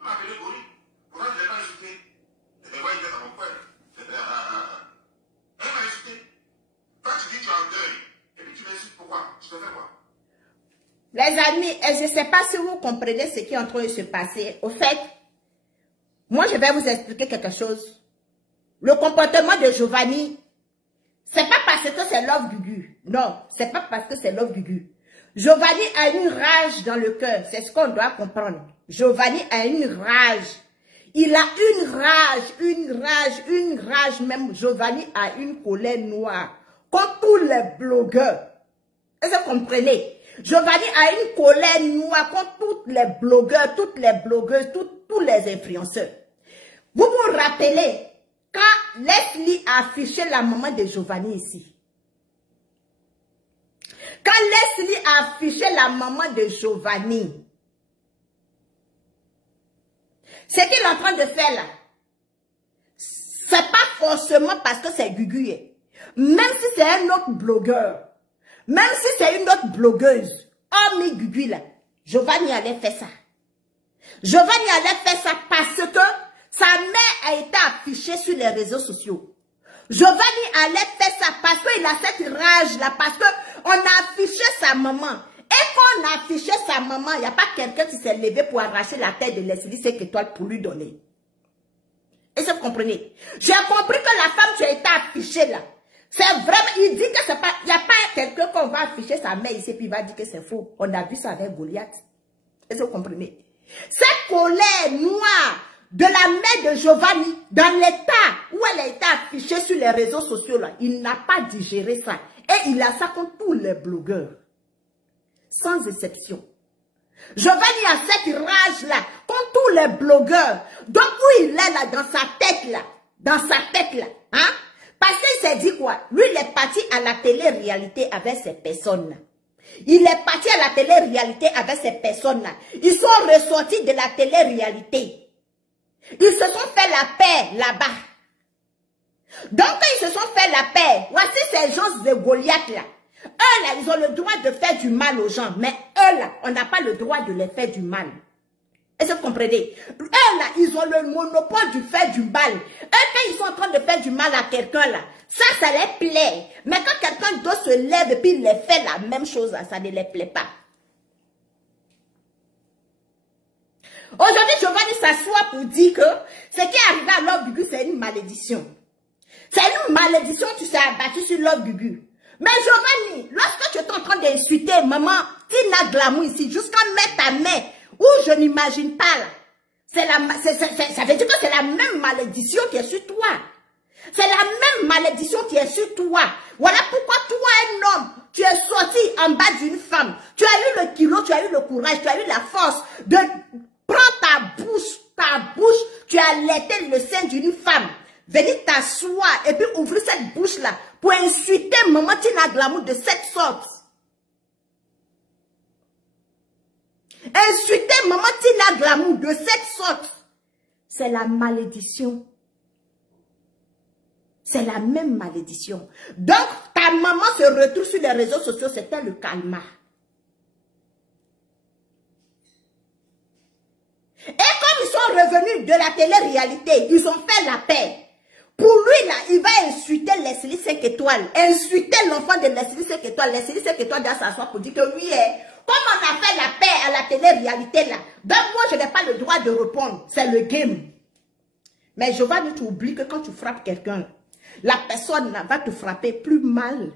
On m'a appelé Gouri. Pourquoi je ne l'ai pas insulté? Mais moi, il est dans mon coin. Elle m'a insulté. Quand tu dis que tu es en deuil, et puis tu m'insultes pourquoi? Je te fais quoi? Les amis, je ne sais pas si vous comprenez ce qui est en train de se passer. Au fait, moi je vais vous expliquer quelque chose. Le comportement de Giovanni, c'est pas parce que c'est Love Gugu. Non, c'est pas parce que c'est Love Gugu. Giovanni a une rage dans le cœur. C'est ce qu'on doit comprendre. Giovanni a une rage. Il a une rage même. Giovanni a une colère noire. Comme tous les blogueurs. Est-ce que vous comprenez? Giovanni a une colère noire contre toutes les blogueurs, toutes les blogueuses, tous les influenceurs. Vous vous rappelez quand Leslie a affiché la maman de Giovanni ici? Quand Leslie a affiché la maman de Giovanni, ce qu'il est en train de faire là, c'est pas forcément parce que c'est Gugu. Même si c'est un autre blogueur, même si c'est une autre blogueuse, hormis Gugu là, Giovanni allait faire ça. Giovanni allait faire ça parce que sa mère a été affichée sur les réseaux sociaux. Giovanni allait faire ça parce qu'il a cette rage là, parce qu'on a affiché sa maman. Et quand on a affiché sa maman, il n'y a pas quelqu'un qui s'est levé pour arracher la tête de Leslie 5 étoiles pour lui donner. Est-ce que vous comprenez? J'ai compris que la femme qui a été affichée là, c'est vraiment, il dit que c'est pas, il n'y a pas quelqu'un qu'on va afficher sa mère ici, puis il va dire que c'est faux. On a vu ça avec Goliath. Est-ce que vous comprenez? Cette colère noire de la mère de Giovanni, dans l'état où elle a été affichée sur les réseaux sociaux là, il n'a pas digéré ça. Et il a ça contre tous les blogueurs. Sans exception. Giovanni a cette rage là, contre tous les blogueurs. Donc où il est là, dans sa tête là, hein? Parce qu'il s'est dit quoi? Lui, il est parti à la télé-réalité avec ces personnes-là. Il est parti à la télé-réalité avec ces personnes-là. Ils sont ressortis de la télé-réalité. Ils se sont fait la paix là-bas. Donc, quand ils se sont fait la paix, voici ces gens de Goliath là. Eux là, ils ont le droit de faire du mal aux gens. Mais eux là, on n'a pas le droit de les faire du mal. Est-ce que vous comprenez? Eux là, ils ont le monopole du faire du mal. Eux, quand ils sont en train de faire du mal à quelqu'un là, ça les plaît. Mais quand quelqu'un d'autre se lève et puis il les fait la même chose là, ça ne les plaît pas. Aujourd'hui, Giovanni s'assoit pour dire que ce qui est arrivé à Love Gugu, c'est une malédiction. C'est une malédiction, tu t'es abattu sur Love Gugu. Mais Giovanni, lorsque tu es en train d'insulter maman Tina Glamour ici, jusqu'à mettre ta main où je n'imagine pas là, ça veut dire que c'est la même malédiction qui est sur toi. C'est la même malédiction qui est sur toi. Voilà pourquoi toi, un homme, tu es sorti en bas d'une femme. Tu as eu le kilo, tu as eu le courage, tu as eu la force de prendre ta bouche, tu as allaité le sein d'une femme. Venir t'asseoir et puis ouvrir cette bouche-là pour insulter maman Tina Glamour de cette sorte. Insulter maman Tina Glamour de cette sorte. C'est la malédiction. C'est la même malédiction. Donc, ta maman se retrouve sur les réseaux sociaux, c'était le calma. Et comme ils sont revenus de la télé-réalité, ils ont fait la paix. Pour lui, là, il va insulter Leslie 5 étoiles. Insulter l'enfant de Leslie 5 étoiles. Leslie 5 étoiles doit s'asseoir pour dire que oui, comme on a fait la paix à la télé-réalité, là, donc moi, je n'ai pas le droit de répondre. C'est le game. Mais je vais tu oublies que quand tu frappes quelqu'un, la personne là, va te frapper plus mal.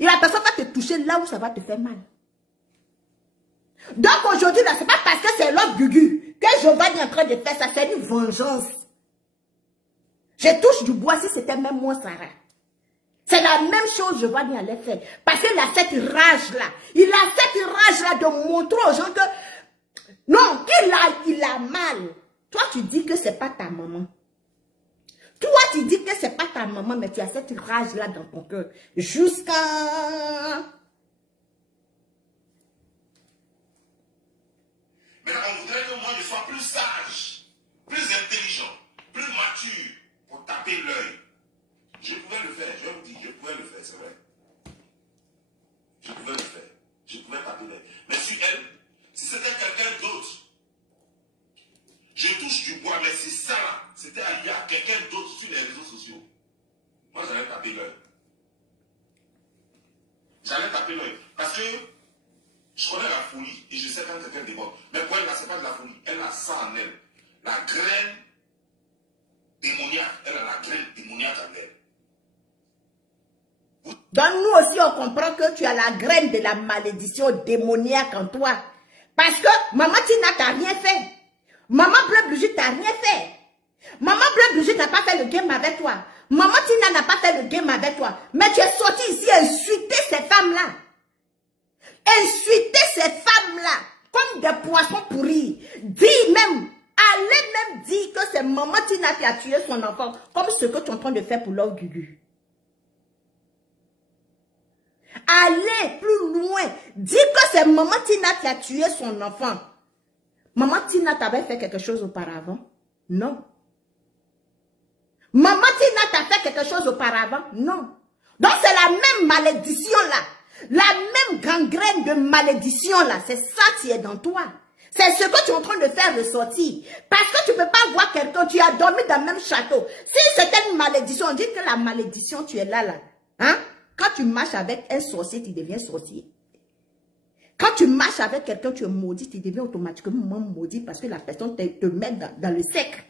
Et la personne va te toucher là où ça va te faire mal. Donc aujourd'hui, là, c'est pas parce que c'est Love Gugu que Giovanni est en train de faire ça. C'est une vengeance. Je touche du bois si c'était même moi, Sarah. C'est la même chose Giovanni allait faire. Parce qu'il a cette rage-là. Il a cette rage-là de montrer aux gens que... Non, qu'il a mal. Toi, tu dis que c'est pas ta maman. Toi, tu dis que c'est pas ta maman, mais tu as cette rage-là dans ton cœur. Jusqu'à... Mais on voudrait que moi je sois plus sage, plus intelligent, plus mature pour taper l'œil. Je pouvais le faire, je vous dis, je pouvais le faire, c'est vrai. Je pouvais le faire. Je pouvais taper l'œil. Mais si elle, si c'était quelqu'un d'autre, je touche du bois, mais si ça, c'était arrivé à quelqu'un d'autre sur les réseaux sociaux, moi j'allais taper l'œil. J'allais taper l'œil. Parce que je connais la folie et je sais quand quelqu'un déborde. Mais pour elle, c'est pas de la folie. Elle a ça en elle. La graine démoniaque. Elle a la graine démoniaque en elle. Donc nous aussi, on comprend que tu as la graine de la malédiction démoniaque en toi. Parce que maman Tina t'a rien fait. Maman Bleu Brigitte t'a rien fait. Maman Bleu Brigitte n'a pas fait le game avec toi. Maman Tina n'a pas fait le game avec toi. Mais tu es sorti ici insulter ces femmes-là. Insulter ces femmes-là comme des poissons pourris. Dis même, allez même dire que c'est maman Tina qui a tué son enfant. Comme ce que tu es en train de faire pour Love Gugu. Allez plus loin. Dis que c'est maman Tina qui a tué son enfant. Maman Tina t'avait fait quelque chose auparavant? Non. Maman Tina t'a fait quelque chose auparavant? Non. Donc c'est la même malédiction là. La même gangrène de malédiction là. C'est ça qui est dans toi. C'est ce que tu es en train de faire ressortir. Parce que tu ne peux pas voir quelqu'un, tu as dormi dans le même château. Si c'était une malédiction, on dit que la malédiction, tu es là. Hein? Quand tu marches avec un sorcier, tu deviens sorcier. Quand tu marches avec quelqu'un, tu es maudit, tu deviens automatiquement maudit parce que la personne te met dans le sec.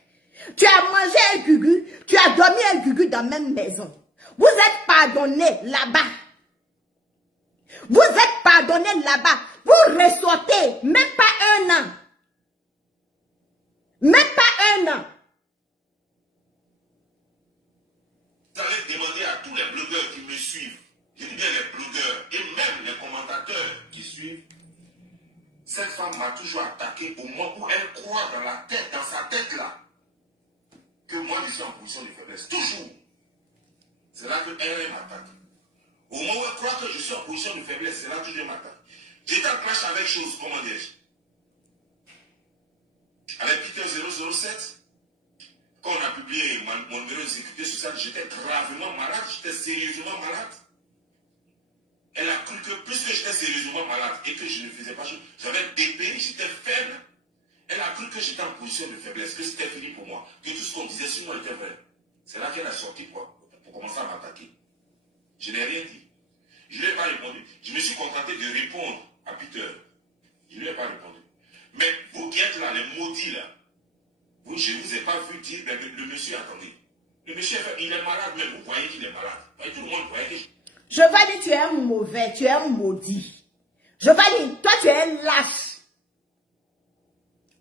Tu as mangé un gugu, tu as dormi un gugu dans la même maison. Vous êtes pardonné là-bas. Vous êtes pardonné là-bas. Vous ressortez, même pas 1 an. Même pas 1 an. Vous allez demander à tous les blogueurs qui me suivent, je dis bien les blogueurs et même les commentateurs qui suivent, cette femme m'a toujours attaqué au moment où elle croit dans la tête, dans sa tête là, que moi je suis en position de faiblesse. Toujours. C'est là qu'elle m'attaque. Au moment où elle croit que je suis en position de faiblesse, c'est là que je m'attaque. J'étais en clash avec chose, comment dire, avec Peter 007. Quand on a publié mon numéro de sécurité sociale, j'étais gravement malade, j'étais sérieusement malade. Elle a cru que puisque j'étais sérieusement malade et que je ne faisais pas chose, j'avais DP, j'étais faible, Elle a cru que j'étais en position de faiblesse, que c'était fini pour moi, que tout ce qu'on disait sur moi était vrai. C'est là qu'elle a sorti pour commencer à m'attaquer. Je n'ai rien dit. Je ne lui ai pas répondu. Je me suis contenté de répondre à Peter. Je ne lui ai pas répondu. Mais vous qui êtes là, les maudits là, vous, je ne vous ai pas vu dire, mais le monsieur, attendez. Le monsieur, il est malade, mais vous voyez qu'il est malade. Tout le monde voyait que Giovanni, tu es un mauvais, tu es un maudit. Giovanni, toi tu es un lâche.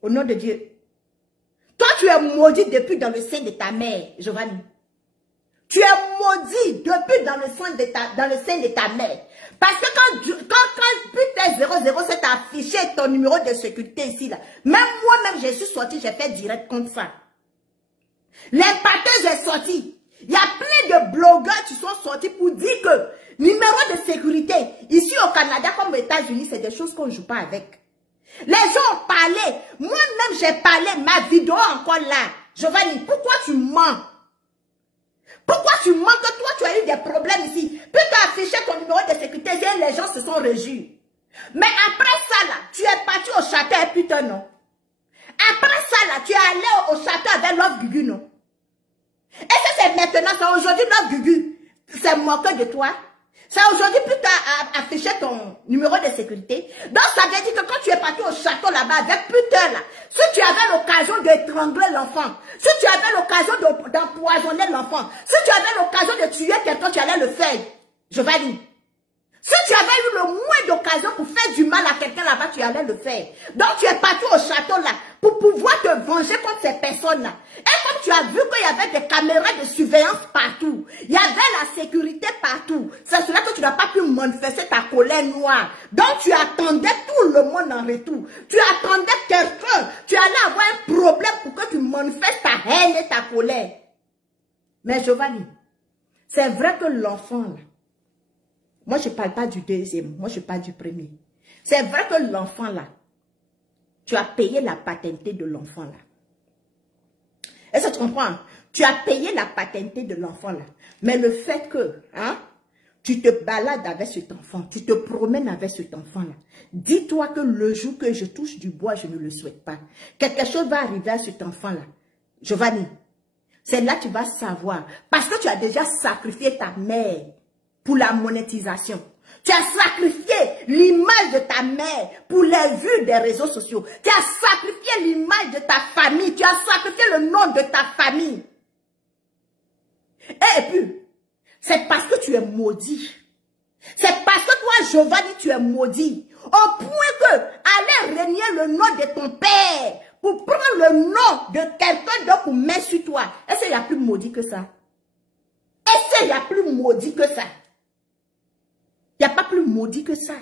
Au nom de Dieu. Toi tu es maudit depuis dans le sein de ta mère, Giovanni. Tu es maudit depuis dans le sein de ta mère. Parce que quand Peter 007 a affiché ton numéro de sécurité ici, là, même moi-même, je suis sorti, j'ai fait direct contre ça. Les pâteux, j'ai sorti. Il y a plein de blogueurs qui sont sortis pour dire que numéro de sécurité, ici au Canada comme aux États-Unis, c'est des choses qu'on ne joue pas avec. Les gens ont parlé. Moi-même, j'ai parlé. Ma vidéo encore là. Giovanni, pourquoi tu mens? Pourquoi tu mens que toi, tu as eu des problèmes ici? Puis tu as affiché ton numéro de sécurité et les gens se sont réjouis. Mais après ça, là, tu es parti au château et putain, non? Après ça, là, tu es allé au château avec Love Gugu, non? Et ça, c'est maintenant, c'est aujourd'hui Love Gugu. C'est moqué de toi. C'est aujourd'hui plus tard affiché ton numéro de sécurité. Donc, ça veut dire que quand tu es parti au château là-bas avec putain là, si tu avais l'occasion d'étrangler l'enfant, si tu avais l'occasion d'empoisonner l'enfant, si tu avais l'occasion de tuer quelqu'un, tu allais le faire. Je vais dire. Si tu avais eu le moins d'occasion pour faire du mal à quelqu'un là-bas, tu allais le faire. Donc, tu es parti au château là pour pouvoir te venger contre ces personnes-là. Et comme tu as vu qu'il y avait des caméras de surveillance partout, il y avait la sécurité partout, c'est cela que tu n'as pas pu manifester ta colère noire. Donc, tu attendais tout le monde en retour. Tu attendais quelqu'un. Tu allais avoir un problème pour que tu manifestes ta haine et ta colère. Mais Giovanni, c'est vrai que l'enfant là, moi, je ne parle pas du deuxième. Moi, je parle du premier. C'est vrai que l'enfant, là, tu as payé la paternité de l'enfant, là. Est-ce que tu comprends? Tu as payé la paternité de l'enfant, là. Mais le fait que, hein, tu te balades avec cet enfant, tu te promènes avec cet enfant-là, dis-toi que le jour que je touche du bois, je ne le souhaite pas. Quelque chose va arriver à cet enfant-là. Giovanni, c'est là que tu vas savoir. Parce que tu as déjà sacrifié ta mère pour la monétisation. Tu as sacrifié l'image de ta mère pour les vues des réseaux sociaux. Tu as sacrifié l'image de ta famille. Tu as sacrifié le nom de ta famille. Et puis, c'est parce que tu es maudit. C'est parce que toi, Giovanni, tu es maudit. Au point que aller régner le nom de ton père pour prendre le nom de quelqu'un d'autre pour mettre sur toi. Est-ce qu'il y a plus maudit que ça? Est-ce qu'il y a plus maudit que ça? Il n'y a pas plus maudit que ça.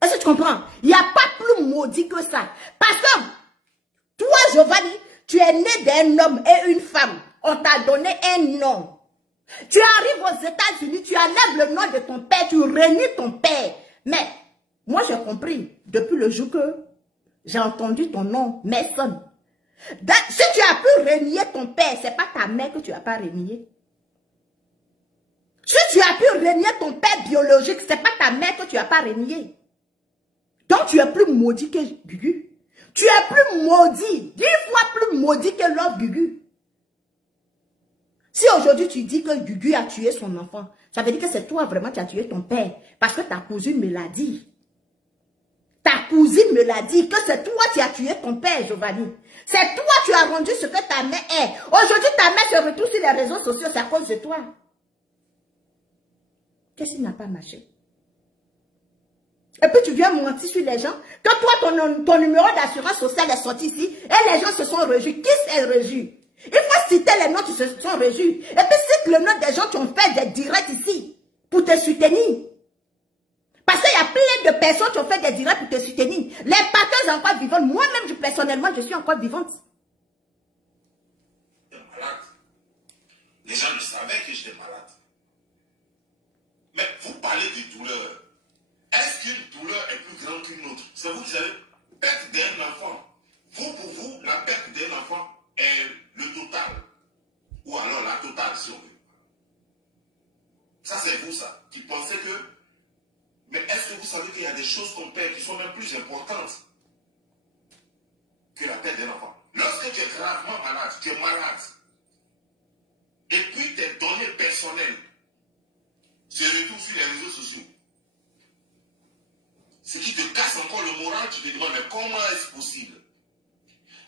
Est-ce que tu comprends? Il n'y a pas plus maudit que ça. Parce que toi, Giovanni, tu es né d'un homme et une femme. On t'a donné un nom. Tu arrives aux États-Unis, tu enlèves le nom de ton père, tu réunis ton père. Mais moi, j'ai compris depuis le jour que j'ai entendu ton nom, Mason. Si tu as pu régner ton père, ce n'est pas ta mère que tu n'as pas régné. Si tu as pu régner ton père biologique, ce n'est pas ta mère que tu n'as pas régné. Donc tu es plus maudit que Gugu. Tu es plus maudit, 10 fois plus maudit que l'autre Gugu. Si aujourd'hui tu dis que Gugu a tué son enfant, ça veut dire que c'est toi vraiment qui as tué ton père. Parce que ta cousine me l'a dit. Ta cousine me l'a dit que c'est toi qui as tué ton père, Giovanni. C'est toi qui as rendu ce que ta mère est. Aujourd'hui ta mère se retrouve sur les réseaux sociaux, c'est à cause de toi. Qu'est-ce qui n'a pas marché? Et puis tu viens mentir sur les gens. Quand toi, ton numéro d'assurance sociale est sorti ici, et les gens se sont réjouis. Qui s'est réjoui? Il faut citer les noms qui se sont réjouis. Et puis cite le nom des gens qui ont fait des directs ici, pour te soutenir. Parce qu'il y a plein de personnes qui ont fait des directs pour te soutenir. Les patins sont encore vivantes. Moi-même, personnellement, je suis encore vivante. Malade. Les gens ne savaient que j'étais malade. Mais vous parlez de douleur. Est-ce qu'une douleur est plus grande qu'une autre? C'est vous qui avez perte d'un enfant. Vous, pour vous, la perte d'un enfant est le total. Ou alors la totale, si on veut. Ça, c'est vous, ça, qui pensez que... Mais est-ce que vous savez qu'il y a des choses qu'on perd qui sont même plus importantes? perte d'un enfant. Lorsque tu es gravement malade, tu es malade, et puis tes données personnelles se retrouvent sur les réseaux sociaux, ce qui te casse encore le moral, tu te demandes, mais comment est-ce possible?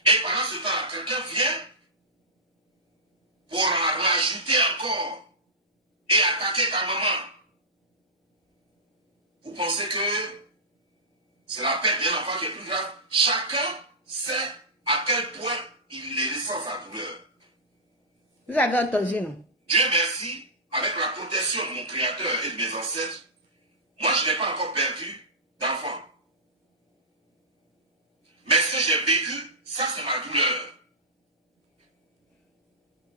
Et pendant ce temps, quelqu'un vient pour en rajouter encore et attaquer ta maman. Vous pensez que c'est la perte d'un enfant qui est plus grave? Chacun sait à quel point il ressent sa douleur. Vous avez entendu, non? Dieu merci, avec la protection de mon Créateur et de mes ancêtres, moi je n'ai pas encore perdu d'enfant. Mais ce que j'ai vécu, ça c'est ma douleur.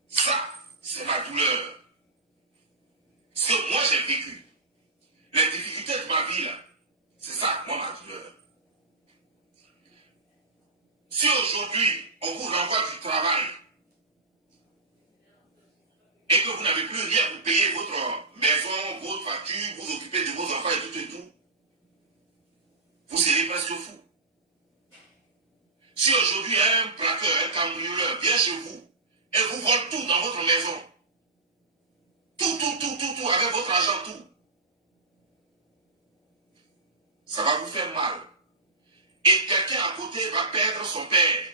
Ça, c'est ma douleur. Ce que moi j'ai vécu. Les difficultés de ma vie, là, c'est ça, moi, ma douleur. Si aujourd'hui, on vous renvoie du travail et que vous n'avez plus rien pour payer votre maison, votre facture, vous occupez de vos enfants et tout, vous serez presque fou. Si aujourd'hui un braqueur, un cambrioleur vient chez vous et vous vole tout dans votre maison, tout, avec votre argent, tout, ça va vous faire mal. Et quelqu'un à côté va perdre son père.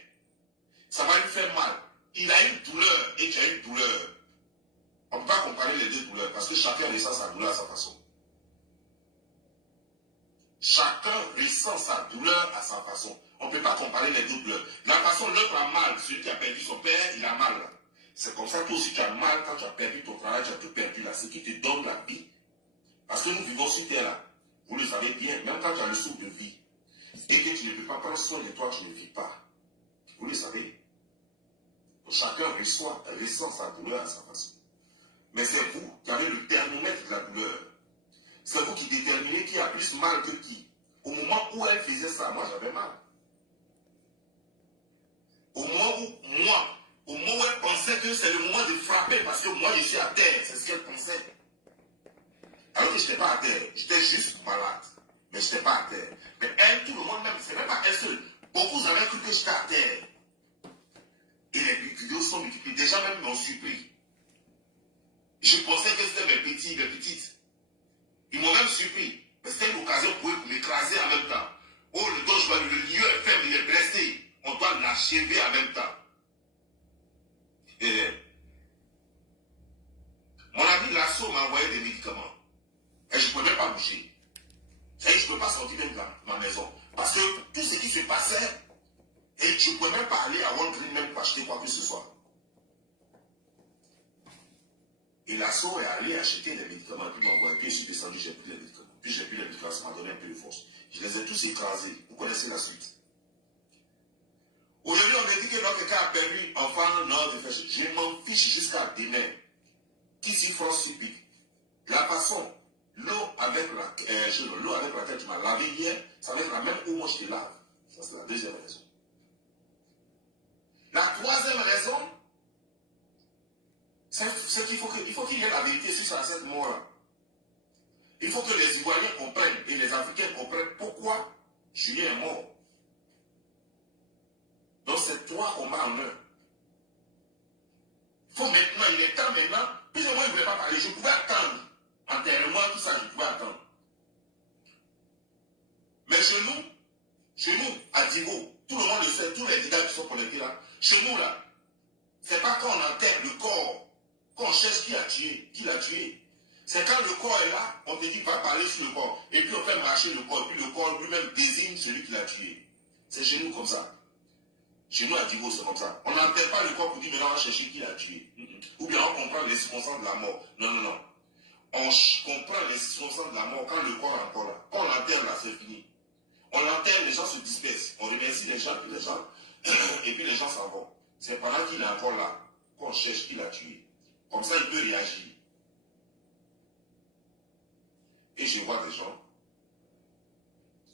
Ça va lui faire mal. Il a une douleur et tu as une douleur. On ne peut pas comparer les deux douleurs parce que chacun ressent sa douleur à sa façon. Chacun ressent sa douleur à sa façon. On ne peut pas comparer les deux douleurs. La façon, l'autre a mal. Celui qui a perdu son père, il a mal. C'est comme ça que toi aussi tu as mal quand tu as perdu ton travail, tu as tout perdu là. Ce qui te donne la vie. Parce que nous vivons sur terre là. Vous le savez bien, même quand tu as le souffle de vie et que tu ne peux pas prendre soin de toi, tu ne vis pas. Vous le savez. Donc, chacun ressent sa douleur à sa façon. Mais c'est vous qui avez le thermomètre de la douleur. C'est vous qui déterminez qui a plus mal que qui. Au moment où elle faisait ça, moi j'avais mal. Au moment où elle pensait que c'est le moment de frapper parce que moi je suis à terre, c'est ce qu'elle pensait. Alors que je n'étais pas à terre, j'étais juste malade. Mais je n'étais pas à terre. Mais elle, tout le monde même, ce n'est pas elle seule. Beaucoup avaient cru que j'étais à terre. Et les vidéos sont multipliées. Déjà même m'ont surpris. Je pensais que c'était mes petits, mes petites. Ils m'ont même surpris. Mais c'était une occasion pour eux pour m'écraser en même temps. Oh, le lieu est faible, il est blessé. On doit l'achever en même temps. Et mon ami Lasso m'a envoyé des médicaments. Et je ne pouvais même pas bouger. Je ne pouvais pas sortir même de ma maison. Parce que tout ce qui se passait, et je ne pouvais même pas aller à One Green même pour acheter quoi que ce soit. Et Lasso est allé acheter les médicaments, puis m'a envoyé, puis je suis descendu, j'ai pris les médicaments. Puis j'ai pris les médicaments, ça m'a donné un peu de force. Je les ai tous écrasés. Vous connaissez la suite. Aujourd'hui, on me dit que quelqu'un a perdu enfant, non, de faire. Je m'en fiche jusqu'à demain. Qui s'y force stupide. La façon, l'eau avec laquelle tu m'as lavé hier, ça va être la même où moi je te lave. Ça, c'est la deuxième raison. La troisième raison, c'est qu'il faut qu'il y ait la vérité sur cette mort-là. Il faut que les Ivoiriens comprennent et les Africains comprennent pourquoi Julien est mort. Donc c'est trois combats en un. Il faut maintenant, il est temps maintenant, puis moi je ne voulais pas parler, je pouvais attendre. Enterrement, tout ça, je pouvais attendre. Mais chez nous, à Divo, tout le monde le sait, tous les dégâts qui sont connectés là, chez nous là, c'est pas quand on enterre le corps, qu'on cherche qui l'a tué. C'est quand le corps est là, on te dit va parler sur le corps, et puis on fait marcher le corps, et puis le corps lui-même désigne celui qui l'a tué. C'est chez nous comme ça. Chez nous à Divo, c'est comme ça. On n'enterre pas le corps pour dire maintenant on va chercher qui l'a tué. Ou bien on comprend les circonstances de la mort. Non. On comprend les circonstances de la mort quand le corps est encore là. Quand on l'enterre là, c'est fini. On l'enterre, les gens se dispersent. On remercie les gens, et puis les gens s'en vont. C'est pendant qu'il est encore là qu'on cherche qui l'a tué. Comme ça, il peut réagir. Et je vois des gens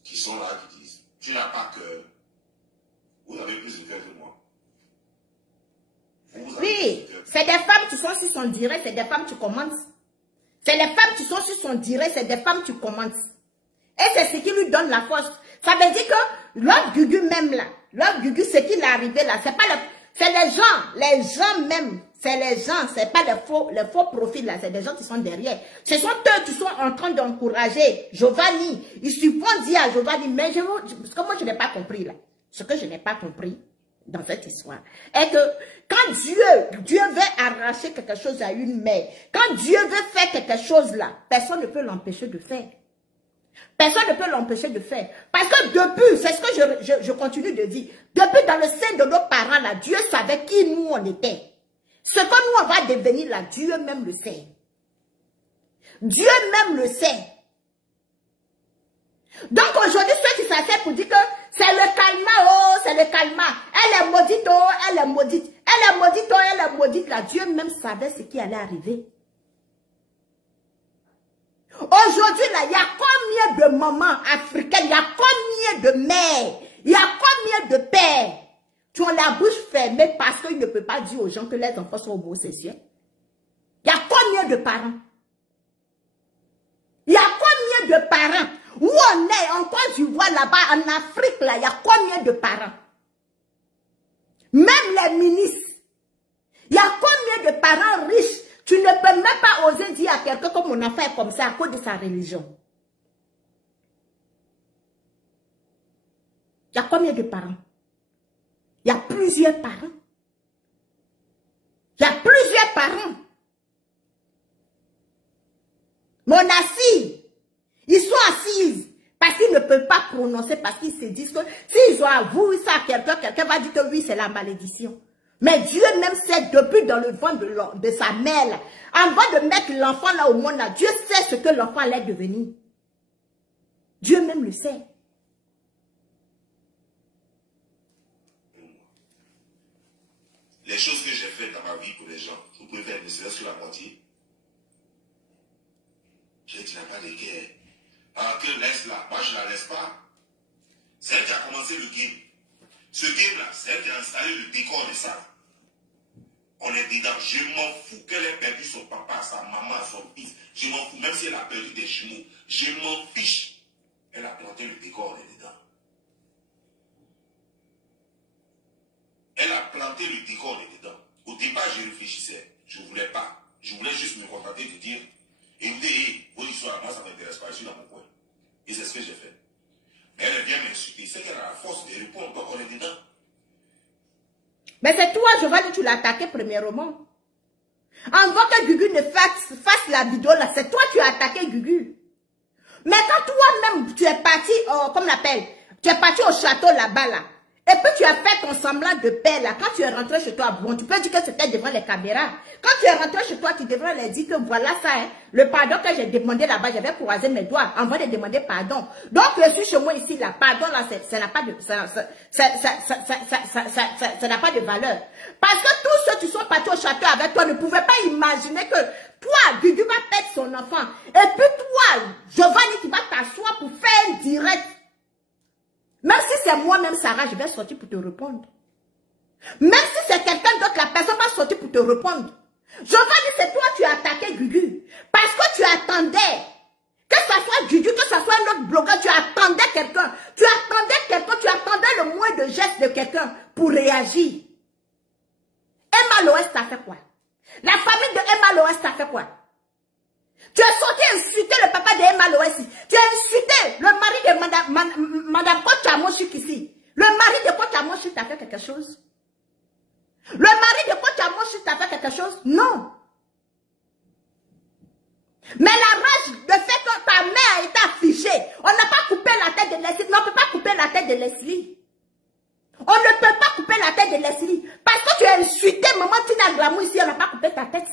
qui sont là, qui disent, tu n'as pas cœur. Vous avez plus de cœur que moi. Oui, c'est des femmes qui sont sur son direct, c'est des femmes qui commentent. C'est les femmes qui sont sur son direct, c'est des femmes qui commentent. Et c'est ce qui lui donne la force. Ça veut dire que l'autre Gugu même là, l'autre Gugu, ce qui est arrivé là, c'est pas le... C'est les gens même, c'est les gens, c'est pas les faux profils là, c'est des gens qui sont derrière. Ce sont eux qui sont en train d'encourager Giovanni. Ils suffisent dire à Giovanni, mais ce que moi je n'ai pas compris là, ce que je n'ai pas compris dans cette histoire, est que quand Dieu veut arracher quelque chose à une mère, quand Dieu veut faire quelque chose là, personne ne peut l'empêcher de faire. Personne ne peut l'empêcher de faire. Parce que depuis, c'est ce que je continue de dire, depuis dans le sein de nos parents, là, Dieu savait qui nous on était. Ce que nous on va devenir là, Dieu même le sait. Dieu même le sait. Donc aujourd'hui, ceux qui s'asseyent pour dire que c'est le calma, oh, c'est le calma. Elle est maudite, oh, elle est maudite. Elle est maudite, oh, elle est maudite. Là, Dieu même savait ce qui allait arriver. Aujourd'hui, là, il y a combien de mamans africaines, il y a combien de mères, il y a combien de pères qui ont la bouche fermée parce qu'ils ne peuvent pas dire aux gens que les enfants sont homosexuels. Il y a combien de parents? Il y a combien de parents? Où on est, en Côte d'Ivoire, là-bas, en Afrique, là, il y a combien de parents? Même les ministres. Il y a combien de parents riches? Tu ne peux même pas oser dire à quelqu'un que mon enfant est comme ça à cause de sa religion. Il y a combien de parents? Il y a plusieurs parents. Il y a plusieurs parents. Mon assis, ils sont assis parce qu'ils ne peuvent pas prononcer, parce qu'ils se disent que s'ils ont avoué ça à quelqu'un, quelqu'un va dire que oui, c'est la malédiction. Mais Dieu même sait, depuis dans le ventre de sa mère, là, avant de mettre l'enfant là au monde, là, Dieu sait ce que l'enfant allait devenir. Dieu même le sait. Les choses que j'ai faites dans ma vie pour les gens, vous pouvez faire ne serait-ce que la moitié. J'ai dit, il n'y a pas de guerre. Alors que laisse-la, moi je ne la laisse pas. C'est elle qui a commencé le game. Ce game-là, c'est elle qui a installé le décor de ça. On est dedans. Je m'en fous qu'elle ait perdu son papa, sa maman, son fils. Je m'en fous, même si elle a perdu des jumeaux. Je m'en fiche. Elle a planté le décor, on est dedans. Elle a planté le décor, on est dedans. Au départ, je réfléchissais. Je ne voulais pas. Je voulais juste me contenter de dire, écoutez, vos histoires, moi, ça ne m'intéresse pas. Je suis dans mon coin. Et c'est ce que j'ai fait. Mais elle vient m'insulter. C'est qu'elle a la force de répondre, donc on est dedans. Mais c'est toi, Giovanni, tu l'as attaqué premièrement. Avant que Gugu ne fasse la vidéo là, c'est toi qui as attaqué Gugu. Mais quand toi-même, tu es parti, comme on l'appelle, tu es parti au château là-bas là, et puis tu as fait ton semblant de paix là, quand tu es rentré chez toi, bon, tu peux dire que c'était devant les caméras. Quand tu es rentré chez toi, tu devrais leur dire que voilà ça, hein, le pardon que j'ai demandé là-bas, j'avais croisé mes doigts avant de demander pardon. Donc je suis chez moi ici là, pardon là, ça n'a pas de, ça n'a pas de valeur. Parce que tous ceux qui sont partis au château avec toi ne pouvaient pas imaginer que toi, Gugu va perdre son enfant. Et puis toi, Giovanni, tu vas t'asseoir pour faire un direct. Même si c'est moi-même, Sarah, je vais sortir pour te répondre. Même si c'est quelqu'un d'autre, la personne va sortir pour te répondre. Giovanni, c'est toi qui as attaqué Gugu. Parce que tu attendais. Que ce soit Gugu, que ce soit un autre blogueur, tu attendais quelqu'un. Tu attendais le moins de gestes de quelqu'un pour réagir. Emma Loès t'a fait quoi? La famille de Emma Loès t'a fait quoi? Tu as sorti insulter le papa de Emma Loès. Tu as insulté le mari de Madame Kochamoshi ici. Le mari de Kochamoshi t'a fait quelque chose? Le mari de Kochamoshi t'a fait quelque chose? Non. Mais la rage de fait que ta mère a été affichée. On n'a pas coupé la tête de Leslie. Non, on ne peut pas couper la tête de Leslie. On ne peut pas couper la tête de Leslie. Parce que tu as insulté maman Tina Glamour ici, on n'a pas coupé ta tête.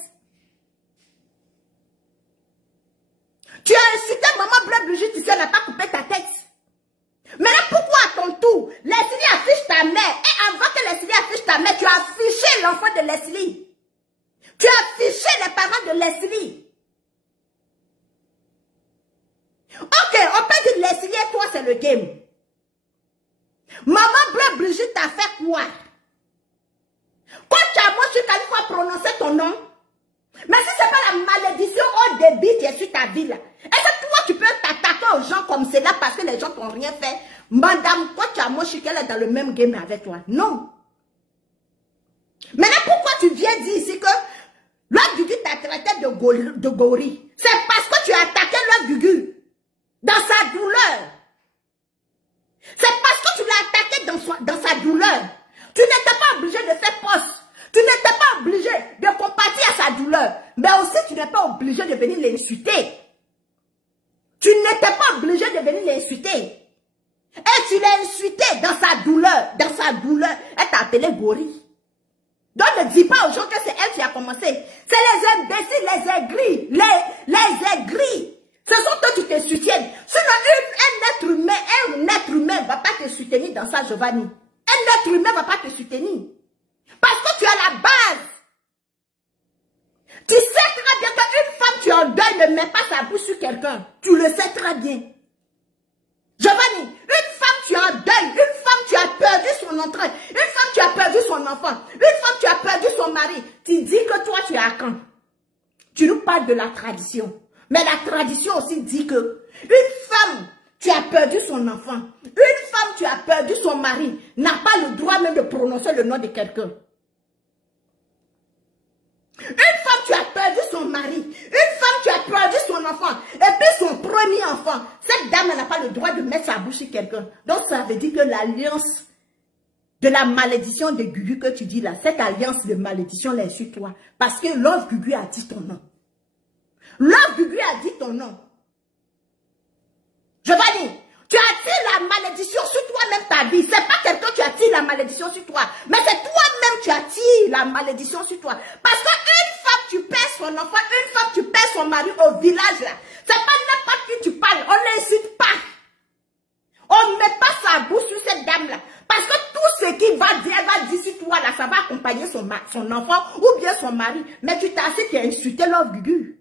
Tu as insulté maman Bleu Brigitte ici, on n'a pas coupé ta tête. Maintenant, pourquoi à ton tour, Leslie affiche ta mère, et avant que Leslie affiche ta mère, tu as affiché l'enfant de Leslie. Tu as affiché les parents de Leslie. Ok, on peut dire Leslie et toi, c'est le game. Maman Bleu Brigitte t'a fait quoi? Quand tu as moché qu'à fois prononcer ton nom, mais si ce n'est pas la malédiction au débit qui est sur ta vie là, est-ce que toi tu peux t'attaquer t'attaquer aux gens comme cela parce que les gens t'ont rien fait. Madame, toi, tu as moché qu'elle est dans le même game avec toi. Non. Maintenant, pourquoi tu viens dire ici que Lord Gugu t'a traité de gorille? C'est parce que tu as attaqué Lord Gugu dans sa douleur. C'est parce que tu l'as attaqué dans sa douleur. Tu n'étais pas obligé de faire poste. Tu n'étais pas obligé de compatir à sa douleur. Mais aussi, tu n'es pas obligé de venir l'insulter. Tu n'étais pas obligé de venir l'insulter. Et tu l'as insulté dans sa douleur. Dans sa douleur, elle t'a appelé gorille. Donc ne dis pas aux gens que c'est elle qui a commencé. C'est les imbéciles, les aigris. Les aigris. Ce sont eux qui te soutiennent. Sinon, un être humain ne va pas te soutenir dans ça, Giovanni. Un être humain ne va pas te soutenir. Parce que tu as la base. Tu sais très bien qu'une femme, tu es en deuil, ne met pas sa bouche sur quelqu'un. Tu le sais très bien. Giovanni, une femme, tu es en deuil. Une femme, tu as perdu son entrain. Une femme, tu as perdu son enfant. Une femme, tu as perdu son mari. Tu dis que toi, tu es à quand? Tu nous parles de la tradition. Mais la tradition aussi dit que une femme, tu as perdu son enfant. Une femme, tu as perdu son mari. N'a pas le droit même de prononcer le nom de quelqu'un. Une femme, tu as perdu son mari. Une femme, tu as perdu son enfant. Et puis son premier enfant. Cette dame n'a pas le droit de mettre sa bouche sur quelqu'un. Donc ça veut dire que l'alliance de la malédiction de Gugu que tu dis là, cette alliance de malédiction là est sur toi. Parce que Love Gugu a dit ton nom. Love Gugu a dit ton nom. Giovanni, tu attires la malédiction sur toi-même ta vie. C'est pas quelqu'un qui attire la malédiction sur toi. Mais c'est toi-même qui attires la malédiction sur toi. Parce qu'une femme, tu perds son enfant. Une femme, tu perds son mari au village là. C'est pas n'importe qui tu parles. On ne l'incite pas. On ne met pas sa bouche sur cette dame là. Parce que tout ce qu'il va dire, elle va dire sur toi là, ça va accompagner son enfant ou bien son mari. Mais tu t'as assez insulté Love Gugu.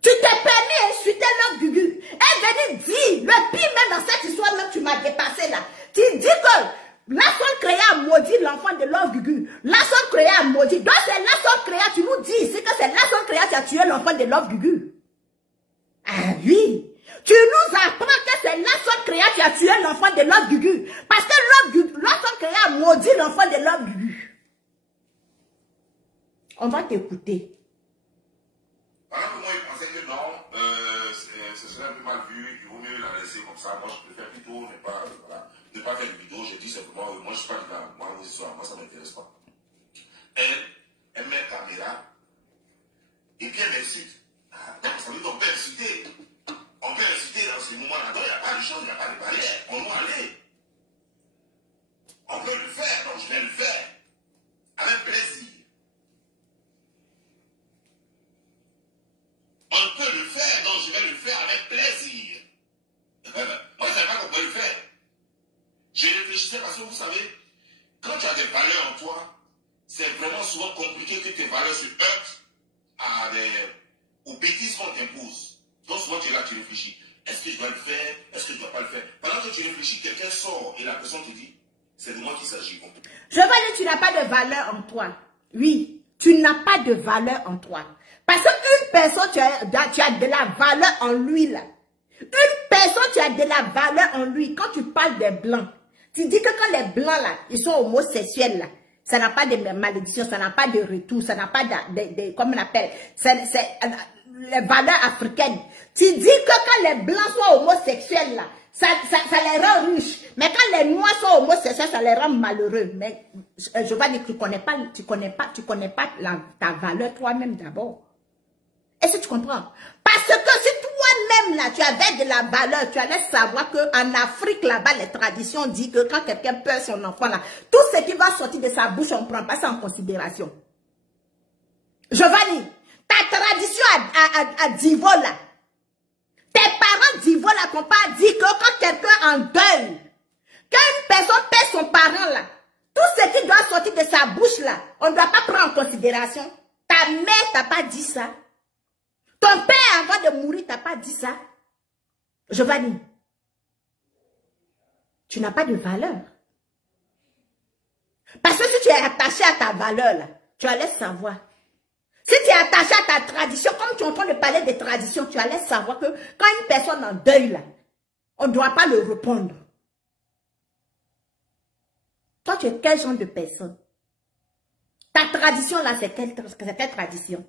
Tu t'es permis d'insulter Love Gugu. Elle venait dire, le pire même dans cette histoire, même tu m'as dépassé là. Tu dis que la seule créa a maudit l'enfant de Love Gugu. La seule créa a maudit. Donc c'est la seule créa, tu nous dis ici que c'est la seule créa qui a tué l'enfant de Love Gugu. Ah oui. Tu nous apprends que c'est la seule créa qui a tué l'enfant de Love Gugu. Parce que la seule créa a maudit l'enfant de Love Gugu. On va t'écouter. Pendant que moi, il pensait que non, ce serait un peu mal vu, il vaut mieux la laisser comme ça. Moi, je préfère plutôt ne pas faire de vidéo. J'ai dit simplement, moi, je ne suis pas dans moi, moi, ça ne m'intéresse pas. Elle met la caméra, et puis elle incite. Donc, ça veut dire qu'on peut inciter. On peut inciter dans ces moments-là. Il n'y a pas de choses, il n'y a pas de barrière. On doit aller. On peut le faire, donc je vais le faire. Avec plaisir. On peut le faire, donc je vais le faire avec plaisir. Moi, je ne savais pas qu'on peut le faire. Je réfléchissais parce que vous savez, quand tu as des valeurs en toi, c'est vraiment souvent compliqué que tes valeurs se heurtent aux bêtises qu'on t'impose. Donc souvent tu es là, tu réfléchis. Est-ce que je dois le faire? Est-ce que je ne dois pas le faire? Pendant que tu réfléchis, quelqu'un sort et la personne te dit, c'est de moi qu'il s'agit. Je vais dire, tu n'as pas de valeur en toi. Oui, tu n'as pas de valeur en toi. Parce qu'une personne, tu as de la valeur en lui là. Une personne, tu as de la valeur en lui. Quand tu parles des blancs, tu dis que quand les blancs là, ils sont homosexuels là, ça n'a pas de malédiction, ça n'a pas de retour, ça n'a pas de comment on appelle, c'est les valeurs africaines. Tu dis que quand les blancs sont homosexuels là, ça les rend riches. Mais quand les noirs sont homosexuels, ça les rend malheureux. Mais je vais dire que tu connais pas ta valeur toi-même d'abord. Est-ce que tu comprends? Parce que si toi-même là, tu avais de la valeur, tu allais savoir qu'en Afrique là-bas, les traditions disent que quand quelqu'un perd son enfant là, tout ce qui va sortir de sa bouche, on ne prend pas ça en considération. Giovanni, ta tradition à Divo là, tes parents Divo là n'ont pas dit que quand quelqu'un en deuil, quand une personne perd son parent là, tout ce qui doit sortir de sa bouche là, on ne doit pas prendre en considération. Ta mère t'a pas dit ça. Ton père avant de mourir t'a pas dit ça. Giovanni, tu n'as pas de valeur. Parce que si tu es attaché à ta valeur là, tu allais savoir. Si tu es attaché à ta tradition, comme tu es en train de parler des traditions, tu allais savoir que quand une personne en deuil là, on ne doit pas le répondre. Toi, tu es quel genre de personne? Ta tradition là, c'est quelle tradition?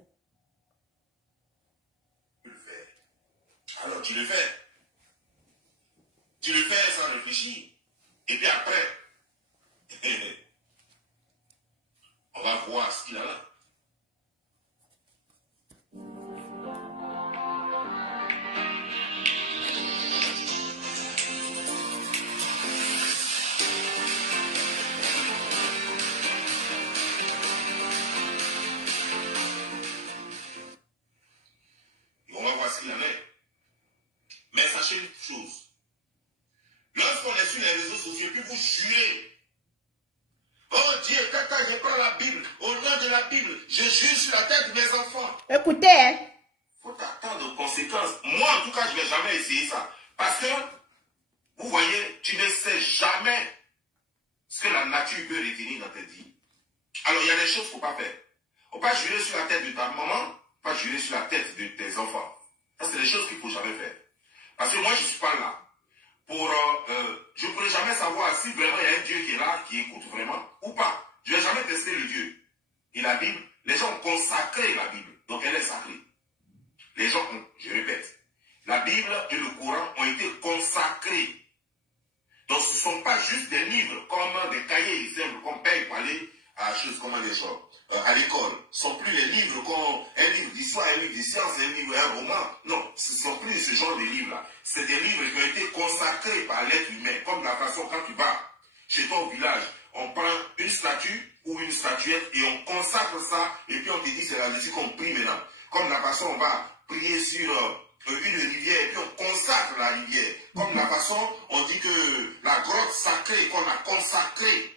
Alors tu le fais. Tu le fais sans réfléchir. Et puis après, on va voir ce qu'il a là. On va voir ce qu'il en est. Mais sachez une chose. Lorsqu'on est sur les réseaux sociaux, puis vous jurez. Oh Dieu, quand je prends la Bible, au nom de la Bible, je jure sur la tête de mes enfants. Écoutez, hein. Faut attendre aux conséquences. Moi, en tout cas, je ne vais jamais essayer ça. Parce que, vous voyez, tu ne sais jamais ce que la nature peut retenir dans tes vies. Alors, il y a des choses qu'il ne faut pas faire. Il ne faut pas jurer sur la tête de ta maman, pas jurer sur la tête de tes enfants. Ça, c'est des choses qu'il ne faut jamais faire. Parce que moi, je ne suis pas là. Je ne pourrais jamais savoir si vraiment il y a un Dieu qui est là, qui écoute vraiment, ou pas. Je ne vais jamais tester le Dieu. Et la Bible, les gens ont consacré la Bible. Donc elle est sacrée. Les gens ont, je répète, la Bible et le Coran ont été consacrés. Donc ce ne sont pas juste des livres comme des cahiers simples qu'on paye pour aller à à l'école. Ce ne sont plus les livres comme un livre d'histoire, un livre de sciences, un roman. Non, ce ne sont plus ce genre de livres-là. C'est des livres qui ont été consacrés par l'être humain. Comme la façon quand tu vas chez toi au village, on prend une statue ou une statuette et on consacre ça et puis on te dit c'est là-dessus qu'on prie maintenant. Comme la façon on va prier sur une rivière et puis on consacre la rivière. Comme la façon on dit que la grotte sacrée qu'on a consacrée.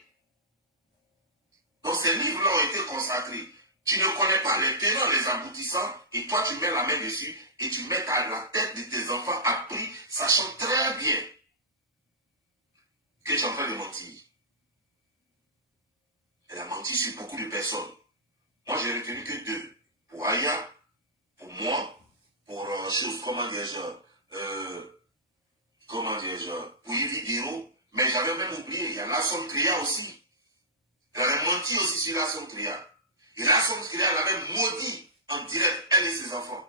Donc ces livres-là ont été consacrés. Tu ne connais pas les tenants, les aboutissants, et toi tu mets la main dessus et tu mets à la tête de tes enfants appris, sachant très bien que tu es en train de mentir. Elle a menti sur beaucoup de personnes. Moi j'ai retenu que deux. Pour Aya, pour moi, pour comment dirais-je, pour Yves Guéraud, mais j'avais même oublié, il y a Lasson Tria aussi. Elle avait menti aussi sur Lasson Tria. Et Lasson Tria, elle avait maudit en direct, elle et ses enfants.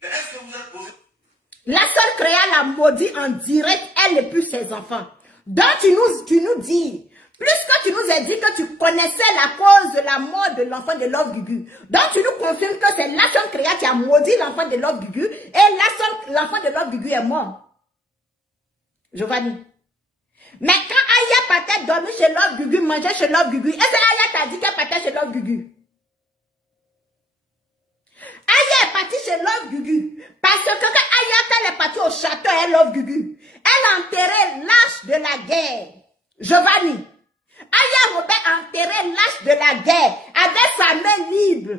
Mais est-ce que vous êtes posé? Lasson Tria l'a maudit en direct, elle et plus ses enfants. Donc tu nous dis, plus que tu nous as dit que tu connaissais la cause de la mort de l'enfant de Love Gugu. Donc tu nous confirmes que c'est Lasson Tria qui a maudit l'enfant de Love Gugu et l'enfant de Love Gugu est mort. Giovanni. Mais quand Aya partait dormir chez Love Gugu, manger chez Love Gugu, est-ce que Aya t'a dit qu'elle partait chez Love Gugu? Aya est partie chez Love Gugu. Parce que quand Aya, quand elle est partie au château, elle Love Gugu, elle a enterré l'âge de la guerre. Giovanni. Aya Robert a enterré l'âge de la guerre avec sa main libre.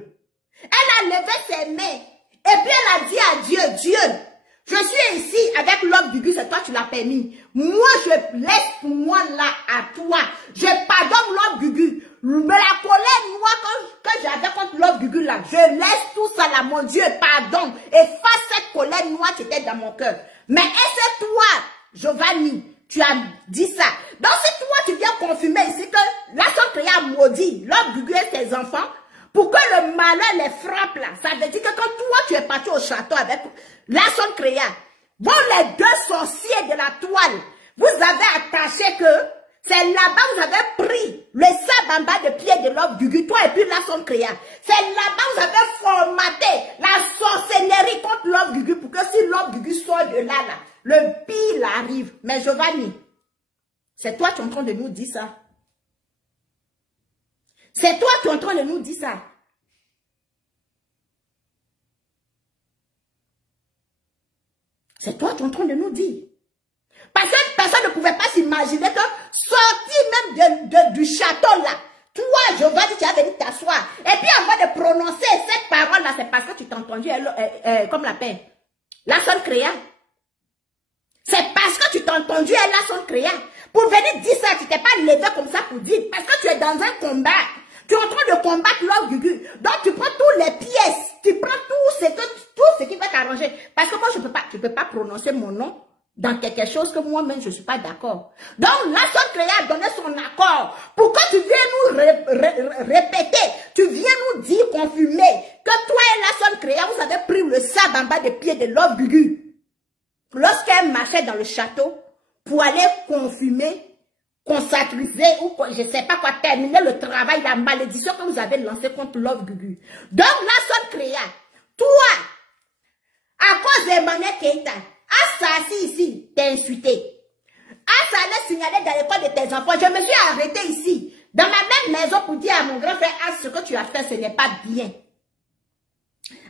Elle a levé ses mains. Et puis elle a dit à Dieu, Dieu, je suis ici avec Love Gugu, c'est toi qui l'as permis. Moi, je laisse pour moi là à toi. Je pardonne Love Gugu. Mais la colère noire que j'avais contre Love Gugu là, je laisse tout ça là, mon Dieu, pardonne. Efface cette colère noire qui était dans mon cœur. Mais est-ce toi, Giovanni, tu as dit ça? Donc si toi tu viens confirmer ici que Lasson Tria a maudit Love Gugu et ses enfants, pour que le malheur les frappe là, ça veut dire que quand toi tu es parti au château avec Lasson Tria, vous les deux sorciers de la toile, vous avez attaché que c'est là-bas vous avez pris le sable en bas de pied de Love Gugu, toi et puis Lasson Tria. C'est là-bas vous avez formaté la sorcellerie contre Love Gugu pour que si Love Gugu sort de là, le pire arrive. Mais Giovanni, c'est toi qui es en train de nous dire ça. C'est toi qui es en train de nous dire ça. C'est toi qui es en train de nous dire. Parce que personne ne pouvait pas s'imaginer que sorti même du château là, toi, Giovanni, tu as venu t'asseoir. Et puis avant de prononcer cette parole là, c'est parce que tu t'as entendu, comme la paix, Lasson Tria. C'est parce que tu t'as entendu Lasson Tria. Pour venir dire ça, tu t'es pas levé comme ça pour dire. Parce que tu es dans un combat. Tu es en train de combattre Love Gugu. Donc, tu prends toutes les pièces. Tu prends tout ce qui va t'arranger. Parce que moi, je peux pas prononcer mon nom dans quelque chose que moi-même, je ne suis pas d'accord. Donc, la seule Créa a donné son accord pour que tu viennes nous répéter, tu viens nous dire, confirmer, que toi et la seule Créa, vous avez pris le sable en bas des pieds de Love Gugu. Lorsqu'elle marchait dans le château, pour aller confirmer, consacrer ou je ne sais pas quoi, terminer le travail, la malédiction que vous avez lancée contre Love Gugu. Donc, la seule Créa, toi, à cause d'Emmanuel Keïta, Assassi ici, t'es insulté. Assa allait signaler dans l'école de tes enfants. Je me suis arrêtée ici, dans ma même maison, pour dire à mon grand frère, ce que tu as fait, ce n'est pas bien.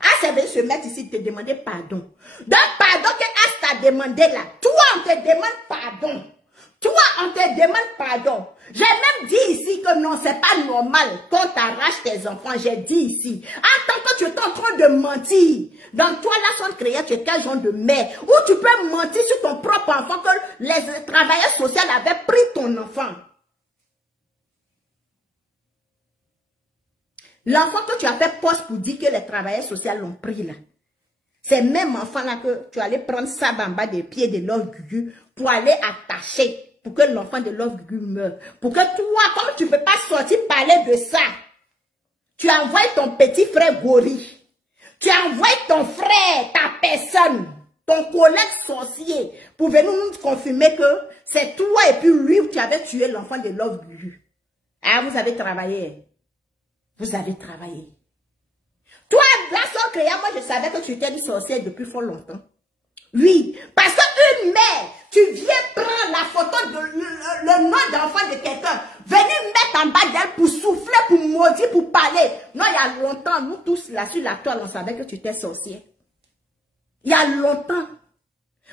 Assa veut se mettre ici, te demander pardon. Donc, pardon que Assa t'a demandé là. Toi, on te demande pardon. Toi, on te demande pardon. J'ai même dit ici que non, c'est pas normal qu'on t'arrache tes enfants. J'ai dit ici. En tant que tu es en train de mentir. Donc toi, là, sans créer, tu es quel genre de mère? Ou tu peux mentir sur ton propre enfant que les travailleurs sociaux avaient pris ton enfant. L'enfant que tu as fait poste pour dire que les travailleurs sociaux l'ont pris là. C'est même enfant là que tu allais prendre ça en bas des pieds de Love Gugu pour aller attacher. Pour que l'enfant de Love Gugu meure. Pour que toi, comme tu ne peux pas sortir parler de ça, tu envoies ton petit frère Gori. Tu envoies ton frère, ta personne, ton collègue sorcier, pour venir nous confirmer que c'est toi et puis lui où tu avais tué l'enfant de Love Gugu. Ah, vous avez travaillé. Vous avez travaillé. Toi, la soeur Créa, moi je savais que tu étais une sorcière depuis fort longtemps. Oui, parce qu'une mère, tu viens prendre la photo de le nom d'enfant de quelqu'un, venir mettre en bas d'elle pour souffler, pour maudire, pour parler. Non, il y a longtemps, nous tous là sur la toile, on savait que tu étais sorcière. Il y a longtemps.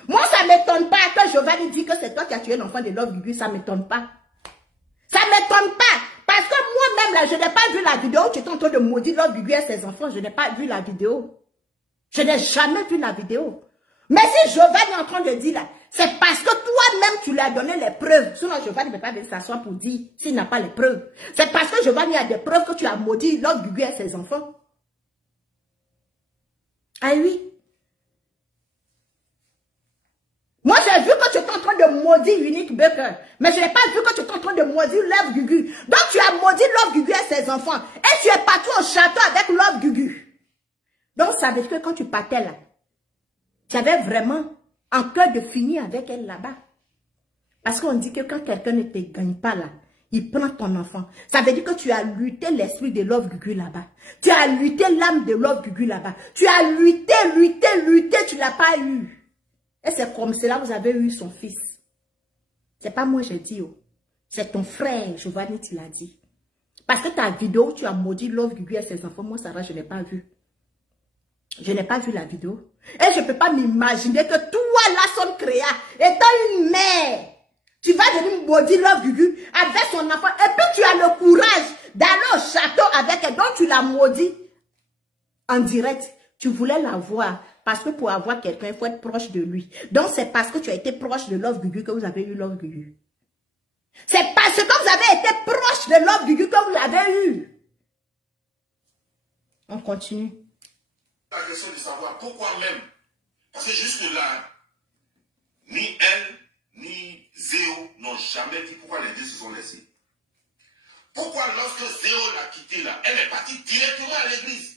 Moi, ça ne m'étonne pas que Giovanni dit que c'est toi qui as tué l'enfant de Love Gugu, ça ne m'étonne pas. Ça ne m'étonne pas. Parce que moi-même, là, je n'ai pas vu la vidéo où tu étais en train de maudire Love Gugu et ses enfants. Je n'ai pas vu la vidéo. Je n'ai jamais vu la vidéo. Mais si Giovanni est en train de dire là, c'est parce que toi-même tu lui as donné les preuves. Sinon Giovanni ne peut pas venir s'asseoir pour dire s'il n'a pas les preuves. C'est parce que Giovanni a des preuves que tu as maudit Love Gugu et ses enfants. Ah oui. Moi j'ai vu que tu es en train de maudire Unique Baker. Mais je n'ai pas vu que tu es en train de maudire Love Gugu. Donc tu as maudit Love Gugu et ses enfants. Et tu es parti au château avec Love Gugu. Donc ça veut dire que quand tu partais là, tu avais vraiment en cœur de finir avec elle là-bas. Parce qu'on dit que quand quelqu'un ne te gagne pas là, il prend ton enfant. Ça veut dire que tu as lutté l'esprit de Love Gugu là-bas. Tu as lutté l'âme de Love Gugu là-bas. Tu as lutté, tu ne l'as pas eu. Et c'est comme cela que vous avez eu son fils. C'est pas moi j'ai dit. Oh. C'est ton frère, Giovanni, tu l'as dit. Parce que ta vidéo, tu as maudit Love Gugu et ses enfants. Moi, Sarah, je n'ai pas vu. Je n'ai pas vu la vidéo. Et je ne peux pas m'imaginer que toi, la sonne créa, étant une mère, tu vas venir maudire Love Gugu avec son enfant. Et puis tu as le courage d'aller au château avec elle. Donc tu l'as maudit en direct. Tu voulais la voir. Parce que pour avoir quelqu'un, il faut être proche de lui. Donc c'est parce que tu as été proche de Love Gugu que vous avez eu Love Gugu. C'est parce que vous avez été proche de Love Gugu que vous l'avez eu. On continue. La question de savoir pourquoi même. Parce que jusque-là, ni elle, ni Zéo n'ont jamais dit pourquoi les deux se sont laissés. Pourquoi lorsque Zéo l'a quitté là, elle est partie directement à l'église.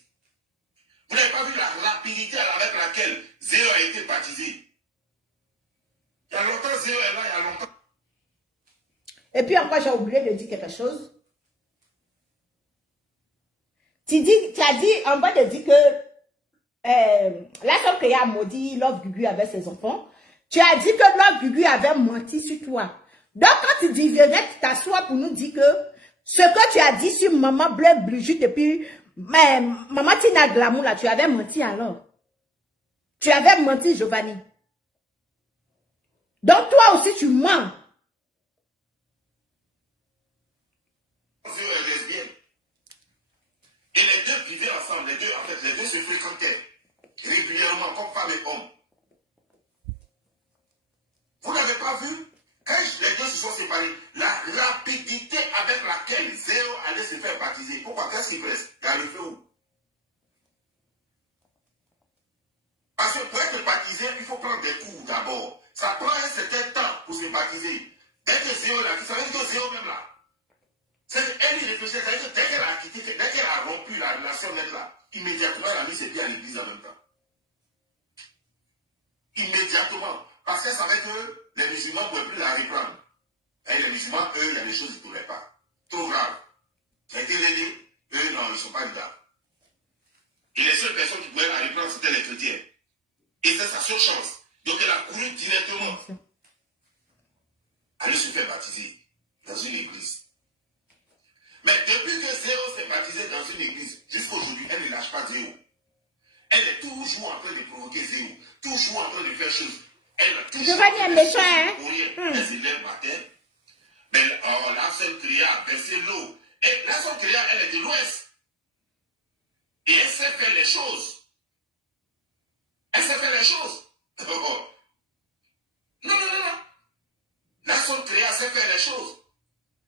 Vous n'avez pas vu la rapidité avec laquelle Zéo a été baptisé. Il y a longtemps, Zéo est là, il y a longtemps. Et puis encore, j'ai oublié de dire quelque chose. Tu as dit, en bas de dire que la soeur qui a maudit Love Gugu avec ses enfants, tu as dit que Love Gugu avait menti sur toi. Donc quand tu dis venez t'asseoir pour nous dire que ce que tu as dit sur Maman Bleu Brigitte depuis Maman Tina Glamour là, tu avais menti alors. Tu avais menti Giovanni. Donc toi aussi tu mens. Zéo est lesbienne. Et les deux vivaient ensemble, les deux se fréquentaient régulièrement comme femme et homme. Vous n'avez pas vu? Quand les deux se sont séparés, la rapidité avec laquelle Zéo allait se faire baptiser. Pourquoi? Qu'est-ce qui presse? Il y a le feu où? Parce que pour être baptisé, il faut prendre des cours d'abord. Ça prend un certain temps pour se baptiser. Dès que Zéo l'a quitté, ça veut dire que Zéo même là, elle y réfléchit, ça veut dire dès qu'elle a quitté, dès qu'elle a rompu la relation avec là, immédiatement elle a mis ses pieds à l'église en même temps. Immédiatement. Parce qu'elle savait que les musulmans ne pouvaient plus la reprendre. Et les musulmans, eux, il y a des choses qu'ils ne pourraient pas. Trop grave. Ça a été réglé, eux, non, ils ne sont pas dedans. Et les seules personnes qui pouvaient la reprendre, c'était les chrétiens. Et c'est sa seule chance. Donc elle a couru directement. Aller se faire baptiser dans une église. Mais depuis que Zéo s'est baptisé dans une église, jusqu'à aujourd'hui, elle ne lâche pas Zéo. Elle est toujours en train de provoquer Zéo. Toujours en train de faire chose. Elle a toujours elle se lève matin. Mais la seule créa a baissé l'eau. Et la seule créa, elle est de l'ouest. Et elle sait faire les choses. Elle sait faire les choses. Non. La seule créa sait faire les choses.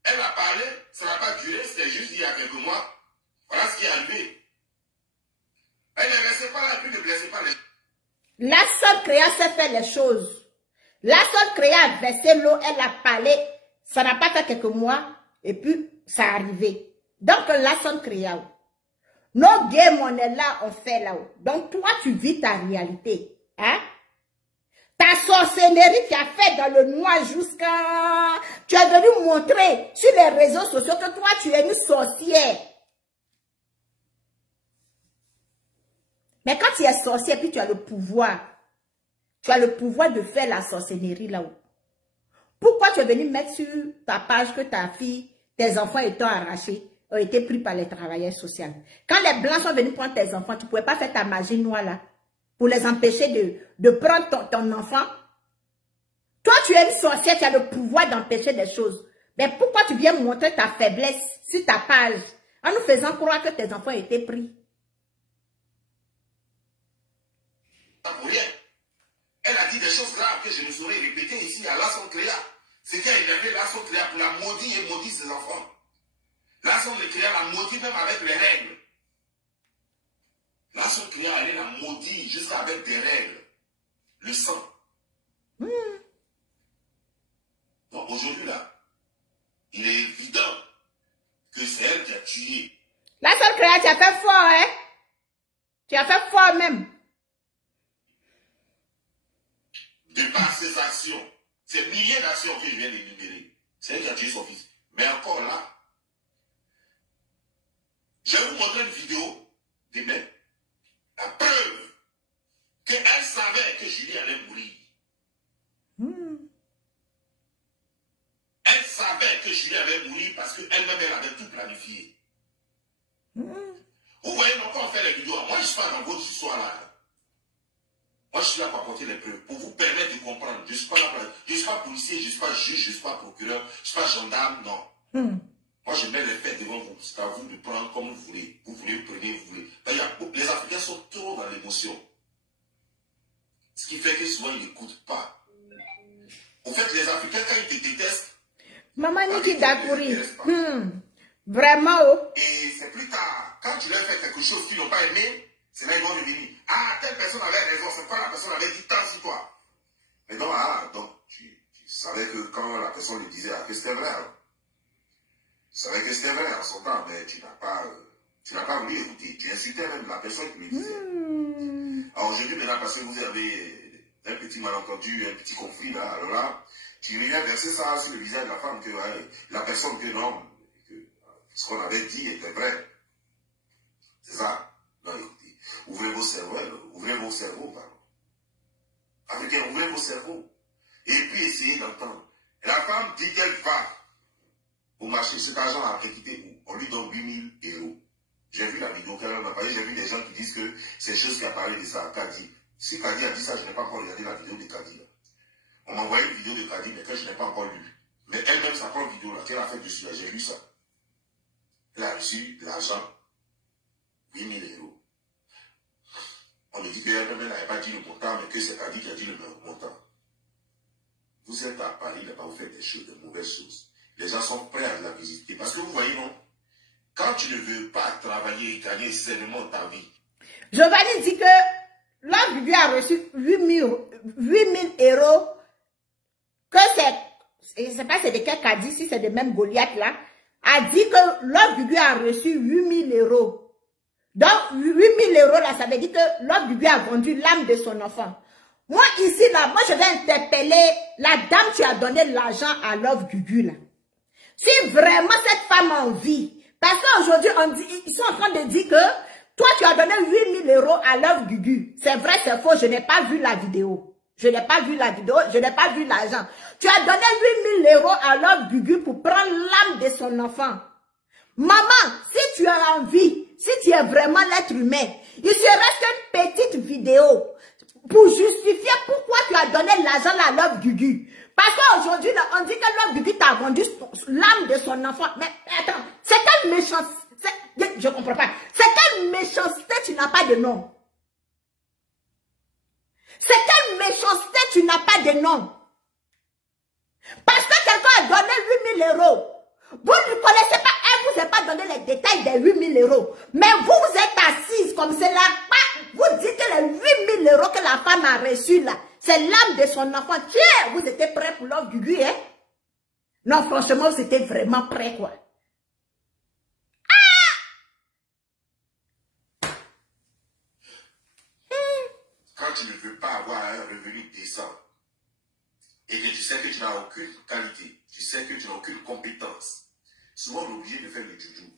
Elle a parlé, ça n'a pas duré, c'était juste il y a quelques mois. Voilà ce qui est arrivé. Elle ne restez pas là, plus ne blessez pas les... La seule créa sait faire les choses. La seule créa a versé l'eau, elle a parlé, ça n'a pas fait quelques mois, et puis ça a arrivé. Donc la seule créa. Nos games, on est là, on fait là-haut. Donc toi, tu vis ta réalité. Hein? Ta sorcellerie qui a fait dans le noir jusqu'à... Tu es venu montrer sur les réseaux sociaux que toi, tu es une sorcière. Mais quand tu es sorcière, puis tu as le pouvoir. Tu as le pouvoir de faire la sorcellerie là-haut. Pourquoi tu es venu mettre sur ta page que ta fille, tes enfants étant arrachés, ont été pris par les travailleurs sociaux? Quand les blancs sont venus prendre tes enfants, tu ne pouvais pas faire ta magie noire là. Pour les empêcher de prendre ton enfant. Toi, tu es une sorcière, tu as le pouvoir d'empêcher des choses. Mais pourquoi tu viens montrer ta faiblesse sur ta page en nous faisant croire que tes enfants étaient pris? Pour rien. Elle a dit des choses graves que je ne saurais répéter ici à Lasson Créa. C'est qu'elle énervait Lasson Créa pour la maudire et maudire ses enfants. Lasson Créa la maudit même avec les règles. La seule créa allait la maudire jusqu'à avec des règles. Le sang. Donc aujourd'hui là, il est évident que c'est elle qui a tué. La seule créa, tu as fait fort, hein? Tu as fait fort même. De par ses actions, ces milliers d'actions que je viens d'énumérer, c'est elle qui a tué son fils. Mais encore là, je vais vous montrer une vidéo demain. La preuve qu'elle savait que Julie allait mourir. Elle savait que Julie allait mourir parce qu'elle-même, elle avait tout planifié. Vous voyez, donc quand on fait les vidéos, moi je ne suis pas dans votre histoire là. Moi je suis là pour apporter les preuves, pour vous permettre de comprendre. Je ne suis pas là, je ne suis pas policier, je ne suis pas juge, je ne suis pas procureur, je ne suis pas gendarme, non. Moi, je mets les faits devant vous. C'est à vous de prendre comme vous voulez. Vous voulez, vous prenez, vous voulez. Les Africains sont trop dans l'émotion. Ce qui fait que souvent, ils n'écoutent pas. En fait, les Africains, quand ils te détestent... Maman Niki Dakouri. Vraiment, oh. Et c'est plus tard. Quand tu leur fais quelque chose qu'ils n'ont pas aimé, c'est là qu'ils vont revenir. Ah, telle personne avait raison. C'est pas la personne avait dit tant sur toi. Mais donc, tu savais que quand la personne lui disait que c'était vrai, tu savais que c'était vrai en son temps, mais tu n'as pas voulu écouter. Tu insultais même la personne qui lui disait. Alors aujourd'hui, maintenant, parce que vous avez un petit malentendu, un petit conflit là, alors là, tu viens verser ça sur le visage de la femme, que la personne que non, que ce qu'on avait dit était vrai. C'est ça? Non, écoutez, ouvrez vos cerveaux, pardon. Africains, ouvrez vos cerveaux. Et puis essayez d'entendre. Et la femme dit qu'elle va au marché, cet argent a été quitté où? On lui donne 8000 €. J'ai vu la vidéo qu'elle en a parlé, j'ai vu des gens qui disent que c'est chose qui a parlé de ça à Kadi. Si Kadi a dit ça, je n'ai pas encore regardé la vidéo de Kadi. Là. On m'a envoyé une vidéo de Kadi, mais que je n'ai pas encore lu. Mais elle-même, sa propre vidéo là, qu'elle a fait dessus, là, j'ai lu ça. Elle a reçu de l'argent, 8000 €. On me dit qu'elle-même, elle n'avait pas dit le montant, mais que c'est Kadi qui a dit le montant. Vous êtes à Paris, là-bas, vous faites des choses, de mauvaises choses. les gens sont prêts à la visiter. Parce que vous voyez, non, quand tu ne veux pas travailler et gagner sainement ta vie. Giovanni dit que Love Gugu a reçu 8 000 euros, que c'est, je ne sais pas c'est de quel cas dit, si c'est de même Goliath là, a dit que Love Gugu a reçu 8 000 euros. Donc 8 000 euros là, ça veut dire que Love Gugu a vendu l'âme de son enfant. Moi ici là, moi je vais interpeller la dame qui a donné l'argent à Love Gugu là. Si vraiment cette femme a envie, parce qu'aujourd'hui ils sont en train de dire que toi tu as donné 8 000 euros à Love Gugu. C'est vrai, c'est faux, je n'ai pas vu la vidéo. Je n'ai pas vu la vidéo, je n'ai pas vu l'argent. Tu as donné 8 000 euros à Love Gugu pour prendre l'âme de son enfant. Maman, si tu as envie, si tu es vraiment l'être humain, il se reste une petite vidéo pour justifier pourquoi tu as donné l'argent à Love Gugu. Parce qu'aujourd'hui, on dit que Love Gugu t'a vendu l'âme de son enfant. Mais attends, c'est quelle méchanceté? Je ne comprends pas. C'est quelle méchanceté tu n'as pas de nom? C'est quelle méchanceté tu n'as pas de nom? Parce que quelqu'un a donné 8 000 euros. Vous ne connaissez pas, elle ne vous a pas donné les détails des 8 000 euros. Mais vous êtes assise comme cela. Vous dites que les 8 000 euros que la femme a reçus là, c'est l'âme de son enfant. Tiens, vous étiez prêts pour Love Gugu, hein? Non, franchement, vous étiez vraiment prêts, quoi. Quand tu ne veux pas avoir un revenu décent et que tu sais que tu n'as aucune qualité, tu sais que tu n'as aucune compétence, souvent on est obligé de faire le juju.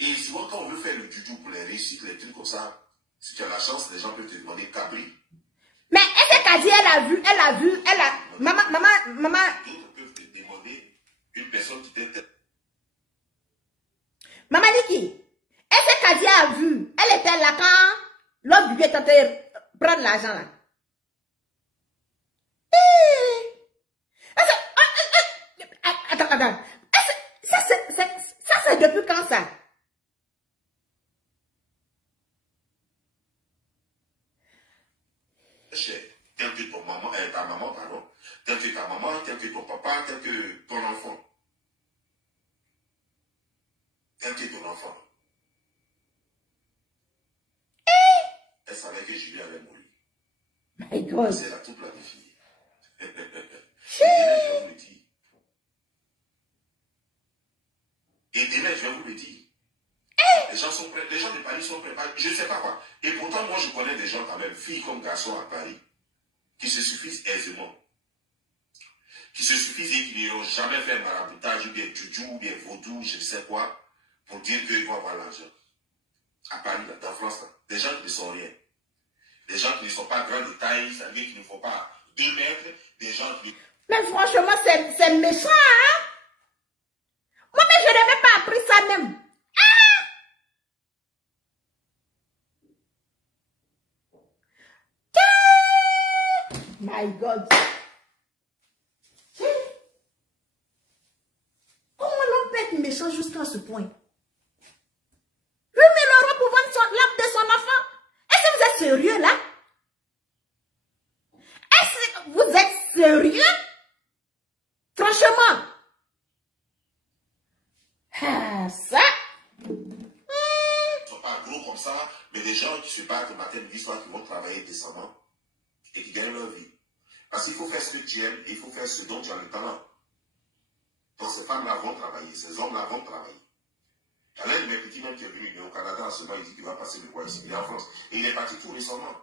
Et souvent quand on veut faire le juju pour les réussites, les trucs comme ça, si tu as la chance, les gens peuvent te demander cabri. Mais est-ce que Kadi, elle a... Maman... D'autres peuvent te demander une personne qui t'aide. Maman Niki, est-ce que Kadi a vu? Elle était là quand Love Gugu est en train de prendre l'argent là. Attends. Ça c'est depuis quand ça? Tel que ton maman, ta maman, pardon, tel que ta maman, tel que ton papa, tel que ton enfant. Tel que ton enfant. Elle savait que Julie allait mourir. My God. C'est la tout planifiée. Et demain, je vais vous le dire. Et demain, je vais vous le dire. Les gens sont prêts, les gens de Paris sont préparés, je ne sais pas quoi. Et pourtant, moi, je connais des gens quand même, filles comme garçons à Paris, qui se suffisent aisément. Qui se suffisent et qui n'ont jamais fait maraboutage, ou bien juju, ou bien vaudou, je ne sais quoi, pour dire qu'ils vont avoir l'argent. À Paris, là, dans France, là, des gens qui ne sont rien. Des gens qui ne sont pas grands de taille, ça veut dire qu'ils ne font pas 2 mètres, des gens qui... Mais franchement, c'est méchant, hein? Moi-même, je n'ai même pas appris ça même. My God. Comment l'on peut être méchant jusqu'à ce point? 8 000 euros pour vendre l'âme de son enfant. Est-ce que vous êtes sérieux là? Est-ce que vous êtes sérieux? Franchement. Ah, ça. Ils ne sont pas gros comme ça, mais des gens qui se battent le matin, midi, soir, qui vont travailler décemment et qui gagnent leur vie. Parce qu'il faut faire ce que tu aimes et il faut faire ce dont tu as le talent. Donc ces femmes-là vont travailler, ces hommes-là vont travailler. Il y en a un de mes petits même qui est venu, il est au Canada en ce moment, il dit qu'il va passer le mois ici, il est en France. Et il est parti tout récemment.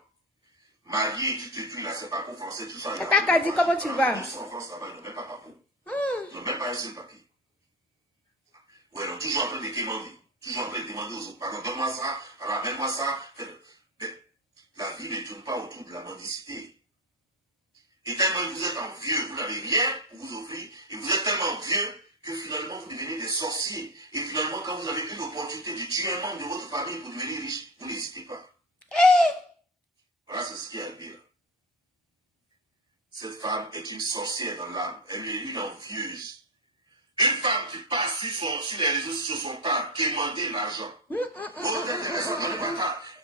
Marié, tu te tues, là, c'est pas pour français, tout ça. Tata Kadi, comment tu vas? Tous en France là-bas, ils n'ont même pas papou. Ils n'ont même pas un seul papier. Ouais, donc toujours en train de demander. Toujours en train de demander aux autres, pardon, donne-moi ça, alors amène-moi ça. Mais la vie ne tourne pas autour de la mendicité. Et tellement vous êtes envieux, vous n'avez rien pour vous offrir, et vous êtes tellement vieux que finalement vous devenez des sorciers. Et finalement, quand vous avez une opportunité de tuer un membre de votre famille pour devenir riche, vous n'hésitez pas. Voilà, c'est ce qui est arrivé là. Cette femme est une sorcière dans l'âme. Elle est une envieuse. Une femme qui passe sur les réseaux sociaux son temps à demander l'argent.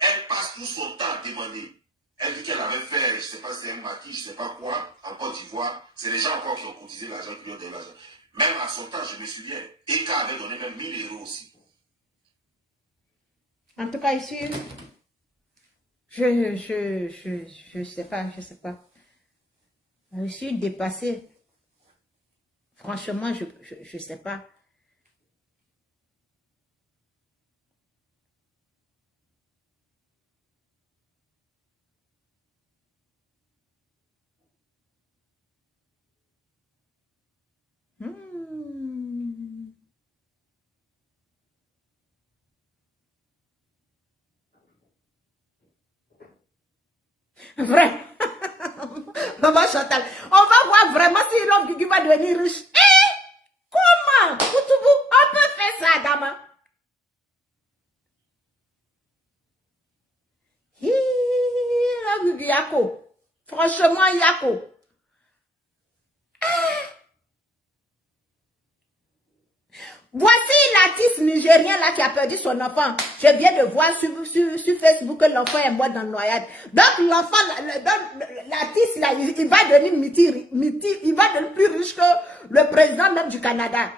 Elle passe tout son temps à demander. Elle dit qu'elle avait fait, je ne sais pas si c'est un maquis, je ne sais pas quoi, en Côte d'Ivoire. C'est les gens encore qui ont cotisé l'argent, qui lui ont donné l'argent. Même à son temps, je me souviens, Eka avait donné même 1000 € aussi. En tout cas, ici, je sais pas. Je suis dépassée. Franchement, je sais pas. Vrai. Maman Chantal, on va voir vraiment si l'homme Guigui va devenir riche. Comment? On peut faire ça, dame. L'homme Guigui Yako. Franchement, Yako. Voici l'artiste nigérien là qui a perdu son enfant. Je viens de voir sur Facebook que l'enfant est mort dans le noyade. Donc l'enfant, l'artiste là, il va devenir il va devenir plus riche que le président même du Canada.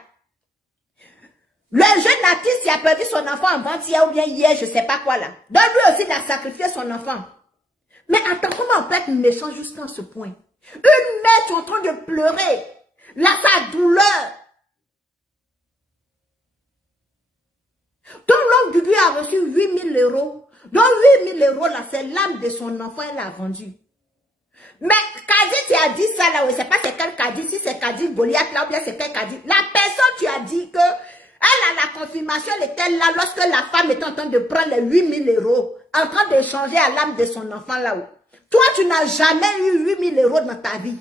Le jeune artiste qui a perdu son enfant avant-hier ou bien hier, je sais pas quoi là. Donc lui aussi il a sacrifié son enfant. Mais attends, comment on peut être méchant jusqu'à ce point? Une mère qui est en train de pleurer, là sa douleur. Donc l'homme Guigui a reçu 8 000 €. Donc 8 000 € là, c'est l'âme de son enfant, elle a vendu. Mais Kadi, tu as dit ça là, oui, c'est pas c'est quel Kadi, si c'est Kadi Goliath là, ou bien c'est quel Kadi. La personne, tu as dit que elle a la confirmation, elle était là lorsque la femme était en train de prendre les 8 000 €, en train d'échanger à l'âme de son enfant là-haut. Toi, tu n'as jamais eu 8 000 € dans ta vie.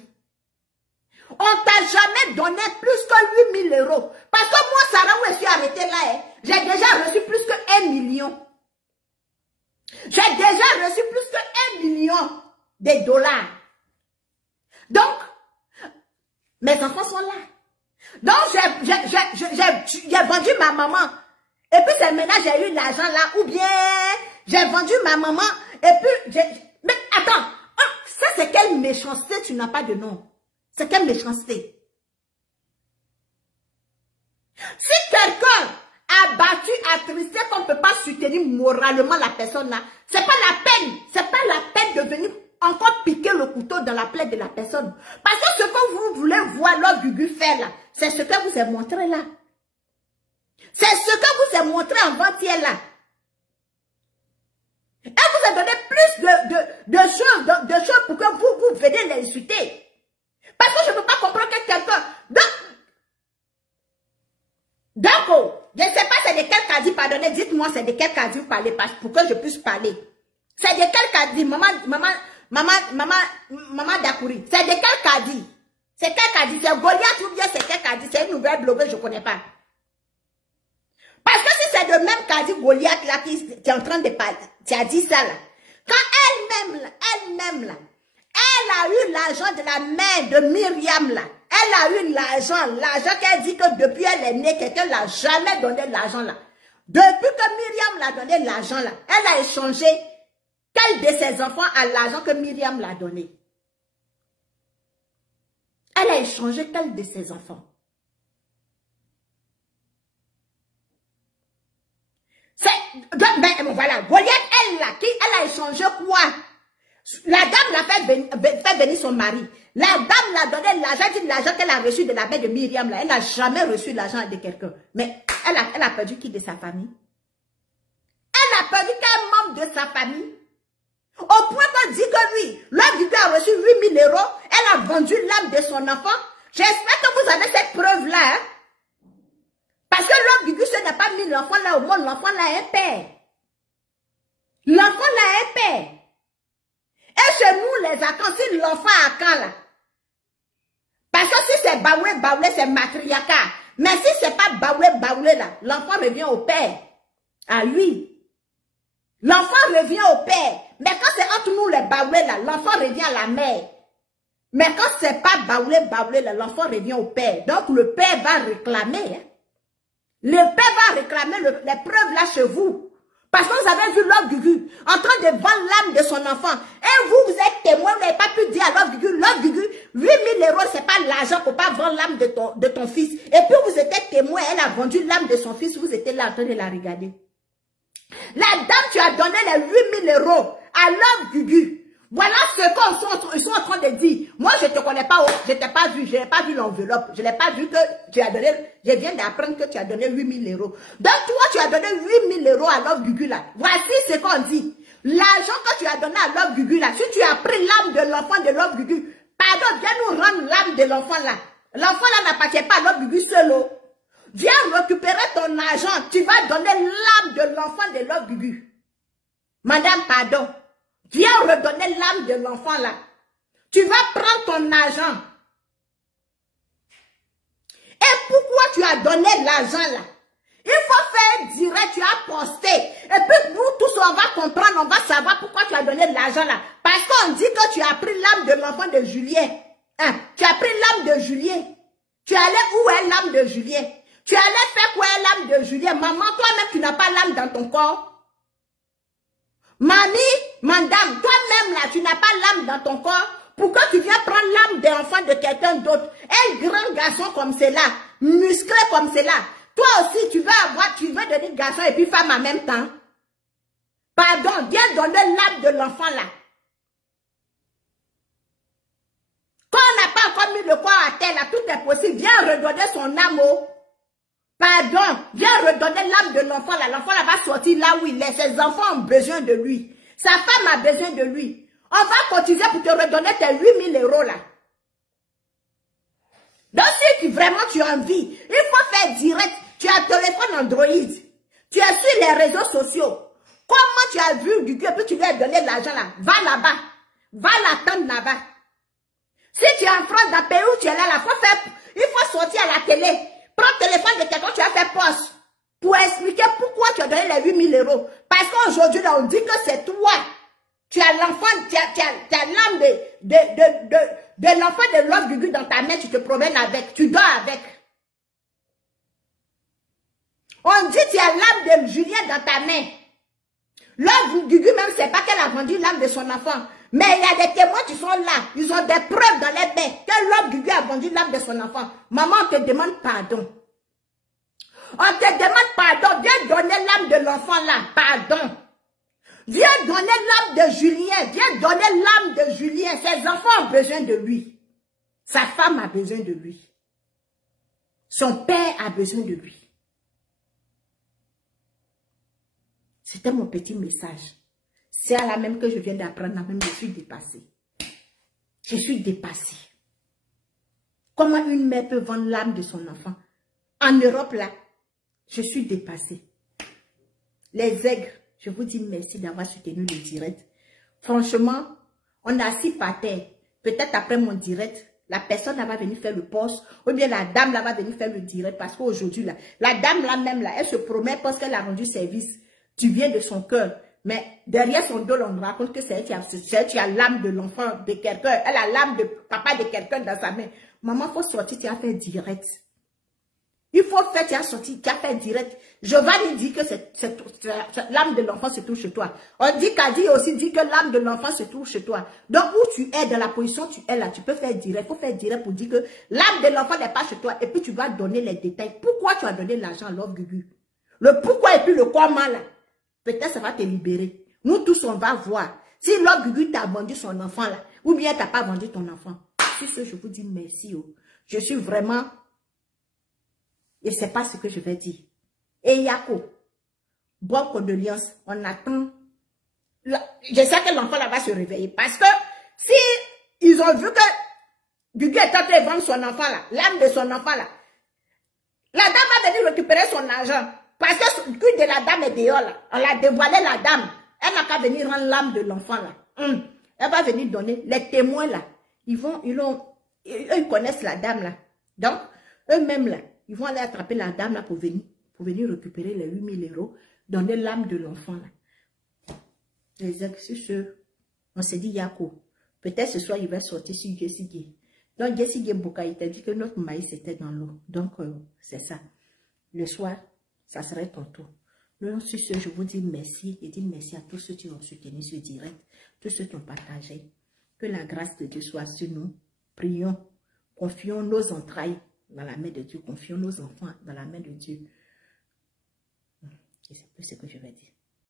On t'a jamais donné plus que 8 000 €. Parce que moi, Sarah, où je suis arrêtée là, j'ai déjà reçu plus que 1 million. J'ai déjà reçu plus que 1 million de dollars. Donc, mes enfants sont là. Donc, j'ai vendu ma maman. Et puis, c'est maintenant j'ai eu l'argent là. Ou bien, j'ai vendu ma maman. Et puis, mais attends, ça c'est quelle méchanceté, tu n'as pas de nom. C'est quelle méchanceté? Si quelqu'un a battu, attristé, qu'on ne peut pas soutenir moralement la personne là, c'est pas la peine de venir encore piquer le couteau dans la plaie de la personne. Parce que ce que vous voulez voir l'homme Guigui faire là, c'est ce que vous avez montré là. C'est ce que vous avez montré avant-hier là. Elle vous a donné plus de choses pour que vous veniez l'insulter. Parce que je ne peux pas comprendre que quelqu'un... Donc, je ne sais pas c'est de quel Kadi, pardonnez, dites-moi c'est de quel Kadi vous parlez pour que je puisse parler. C'est de quel Kadi, maman Dakouri, c'est de quel Kadi? C'est quel Kadi? C'est Goliath ou bien c'est quel Kadi? C'est une nouvelle blogueuse, je ne connais pas. Parce que si c'est le même Kadi Goliath là qui est en train de parler, tu as dit ça là. Quand elle-même là, elle a eu l'argent de la mère de Myriam là. Elle a eu l'argent qu'elle dit que depuis elle est née, quelqu'un ne l'a jamais donné l'argent là. Depuis que Myriam l'a donné l'argent là, elle a échangé quel de ses enfants a l'argent que Myriam l'a donné. Elle a échangé quel de ses enfants. Ben voilà, Goliath, elle a échangé quoi? La dame l'a fait venir son mari. La dame l'a donné l'argent qu'elle a reçu de la mère de Myriam. Là. Elle n'a jamais reçu l'argent de quelqu'un. Mais elle a perdu qui de sa famille? Elle a perdu quel membre de sa famille? Au point qu'on dit que lui, l'homme Guigui a reçu 8 000 €. Elle a vendu l'âme de son enfant. J'espère que vous avez cette preuve-là. Hein? Parce que l'homme Guigui, ce n'est pas mis l'enfant là au monde. L'enfant là est un père. L'enfant là est un père. Et chez nous, les Akans, si l'enfant a quand là. Parce que si c'est Baoulé, c'est matriarcat. Mais si c'est pas Baoulé là, l'enfant revient au père. À lui. L'enfant revient au père. Mais quand c'est entre nous les Baoulé là, l'enfant revient à la mère. Mais quand c'est pas Baoulé là, l'enfant revient au père. Donc le père va réclamer. Hein. Le père va réclamer les preuves là chez vous. Parce que vous avez vu Love Gugu en train de vendre l'âme de son enfant. Et vous êtes témoin, vous n'avez pas pu dire à Love Gugu, 8 000 euros, c'est pas l'argent pour pas vendre l'âme de ton fils. Et puis vous étiez témoin, elle a vendu l'âme de son fils, vous étiez là en train de la regarder. La dame, tu as donné les 8 000 euros à Love Gugu. Voilà ce qu'ils sont en train de dire. Moi, je ne te connais pas, je ne t'ai pas vu, je n'ai pas vu l'enveloppe, je n'ai pas vu que tu as donné, je viens d'apprendre que tu as donné 8 000 euros. Donc, toi, tu as donné 8 000 euros à Love Gugu là. Voici ce qu'on dit. L'argent que tu as donné à Love Gugu là, si tu as pris l'âme de l'enfant de Love Gugu, pardon, viens nous rendre l'âme de l'enfant là. L'enfant là n'appartient pas à Love Gugu seul. Viens récupérer ton argent, tu vas donner l'âme de l'enfant de Love Gugu. Madame, pardon. Viens redonner l'âme de l'enfant là. Tu vas prendre ton argent. Et pourquoi tu as donné l'argent là? Il faut faire direct, tu as posté. Et puis nous tous, on va comprendre, on va savoir pourquoi tu as donné l'argent là. Parce qu'on dit que tu as pris l'âme de l'enfant de Julien. Hein? Tu as pris l'âme de Julien. Tu allais où est l'âme de Julien? Tu allais faire quoi l'âme de Julien? Maman, toi-même, tu n'as pas l'âme dans ton corps. Mamie, madame, toi-même là, tu n'as pas l'âme dans ton corps. Pourquoi tu viens prendre l'âme des enfants de quelqu'un d'autre? Un grand garçon comme cela, musclé comme cela. Toi aussi, tu veux devenir garçon et puis femme en même temps. Pardon, viens donner l'âme de l'enfant là. Quand on n'a pas encore mis le corps à terre là, tout est possible. Viens redonner son âme. Pardon, viens redonner l'âme de l'enfant là. L'enfant là va sortir là où il est. Ses enfants ont besoin de lui. Sa femme a besoin de lui. On va cotiser pour te redonner tes 8 000 euros là. Donc si vraiment tu as envie, il faut faire direct. Tu as un téléphone Android. Tu es sur les réseaux sociaux. Comment tu as vu Gugu et puis tu lui as donné de l'argent là? Va là-bas. Va l'attendre là-bas. Si tu es en France, dans le pays où tu es là, il faut sortir à la télé. Prends le téléphone de quelqu'un, tu as fait poste. Pour expliquer pourquoi tu as donné les 8 000 euros. Parce qu'aujourd'hui, là, on dit que c'est toi. Tu as l'enfant, tu as l'âme de l'enfant de Love Gugu dans ta main, tu te promènes avec, tu dors avec. On dit que tu as l'âme de Julien dans ta main. Love Gugu même, c'est pas qu'elle a vendu l'âme de son enfant. Mais il y a des témoins qui sont là. Ils ont des preuves dans les mains que Love Gugu a vendu l'âme de son enfant. Maman, on te demande pardon. On te demande pardon. Viens donner l'âme de l'enfant là. Pardon. Viens donner l'âme de Julien. Viens donner l'âme de Julien. Ses enfants ont besoin de lui. Sa femme a besoin de lui. Son père a besoin de lui. C'était mon petit message. C'est à la même que je viens d'apprendre, même je suis dépassée. Je suis dépassée. Comment une mère peut vendre l'âme de son enfant? En Europe, là, je suis dépassée. Les aigres, je vous dis merci d'avoir soutenu le direct. Franchement, on a assis par terre. Peut-être après mon direct, la personne là va venir faire le poste, ou bien la dame là va venir faire le direct, parce qu'aujourd'hui, là, la dame là même, là, elle se promet parce qu'elle a rendu service. Tu viens de son cœur. Mais derrière son dos, on raconte que c'est elle qui a l'âme de l'enfant de quelqu'un. Elle a l'âme de papa de quelqu'un dans sa main. Maman, il faut sortir, tu as fait direct. Il faut faire, tu as sorti, tu as fait direct. Je vais lui dire que l'âme de l'enfant se trouve chez toi. On dit qu'Adi aussi dit que l'âme de l'enfant se trouve chez toi. Donc, où tu es, dans la position où tu es là, tu peux faire direct. Il faut faire direct pour dire que l'âme de l'enfant n'est pas chez toi. Et puis, tu vas donner les détails. Pourquoi tu as donné l'argent à Love Gugu? Le pourquoi et puis le comment là. Peut-être ça va te libérer. Nous tous, on va voir. Si Love Gugu t'a vendu son enfant là, ou bien t'as pas vendu ton enfant. C'est ce que je vous dis merci. Oh. Je suis vraiment... Et c'est pas ce que je vais dire. Et Yako, bonne condoléance, on attend. Je sais que l'enfant là va se réveiller. Parce que si ils ont vu que Gugu est en train de vendre son enfant là, l'âme de son enfant là, la dame va venir récupérer son argent. Parce que le cul de la dame est dehors là. On l'a dévoilé la dame. Elle n'a qu'à venir rendre l'âme de l'enfant là. Elle va venir donner. Les témoins là, ils connaissent la dame là. Donc, eux-mêmes là, ils vont aller attraper la dame là pour venir récupérer les 8 000 euros, donner l'âme de l'enfant là. Les excuses, on s'est dit Yako, peut-être ce soir il va sortir sur Jessie. Donc Jessie Boka, il t'a dit que notre maïs était dans l'eau. Donc c'est ça. Le soir, ça serait ton tour. Donc, sur ce, je vous dis merci et dis merci à tous ceux qui ont soutenu ce direct, tous ceux qui ont partagé. Que la grâce de Dieu soit sur nous. Prions, confions nos entrailles dans la main de Dieu, confions nos enfants dans la main de Dieu. Et c'est plus ce que je vais dire.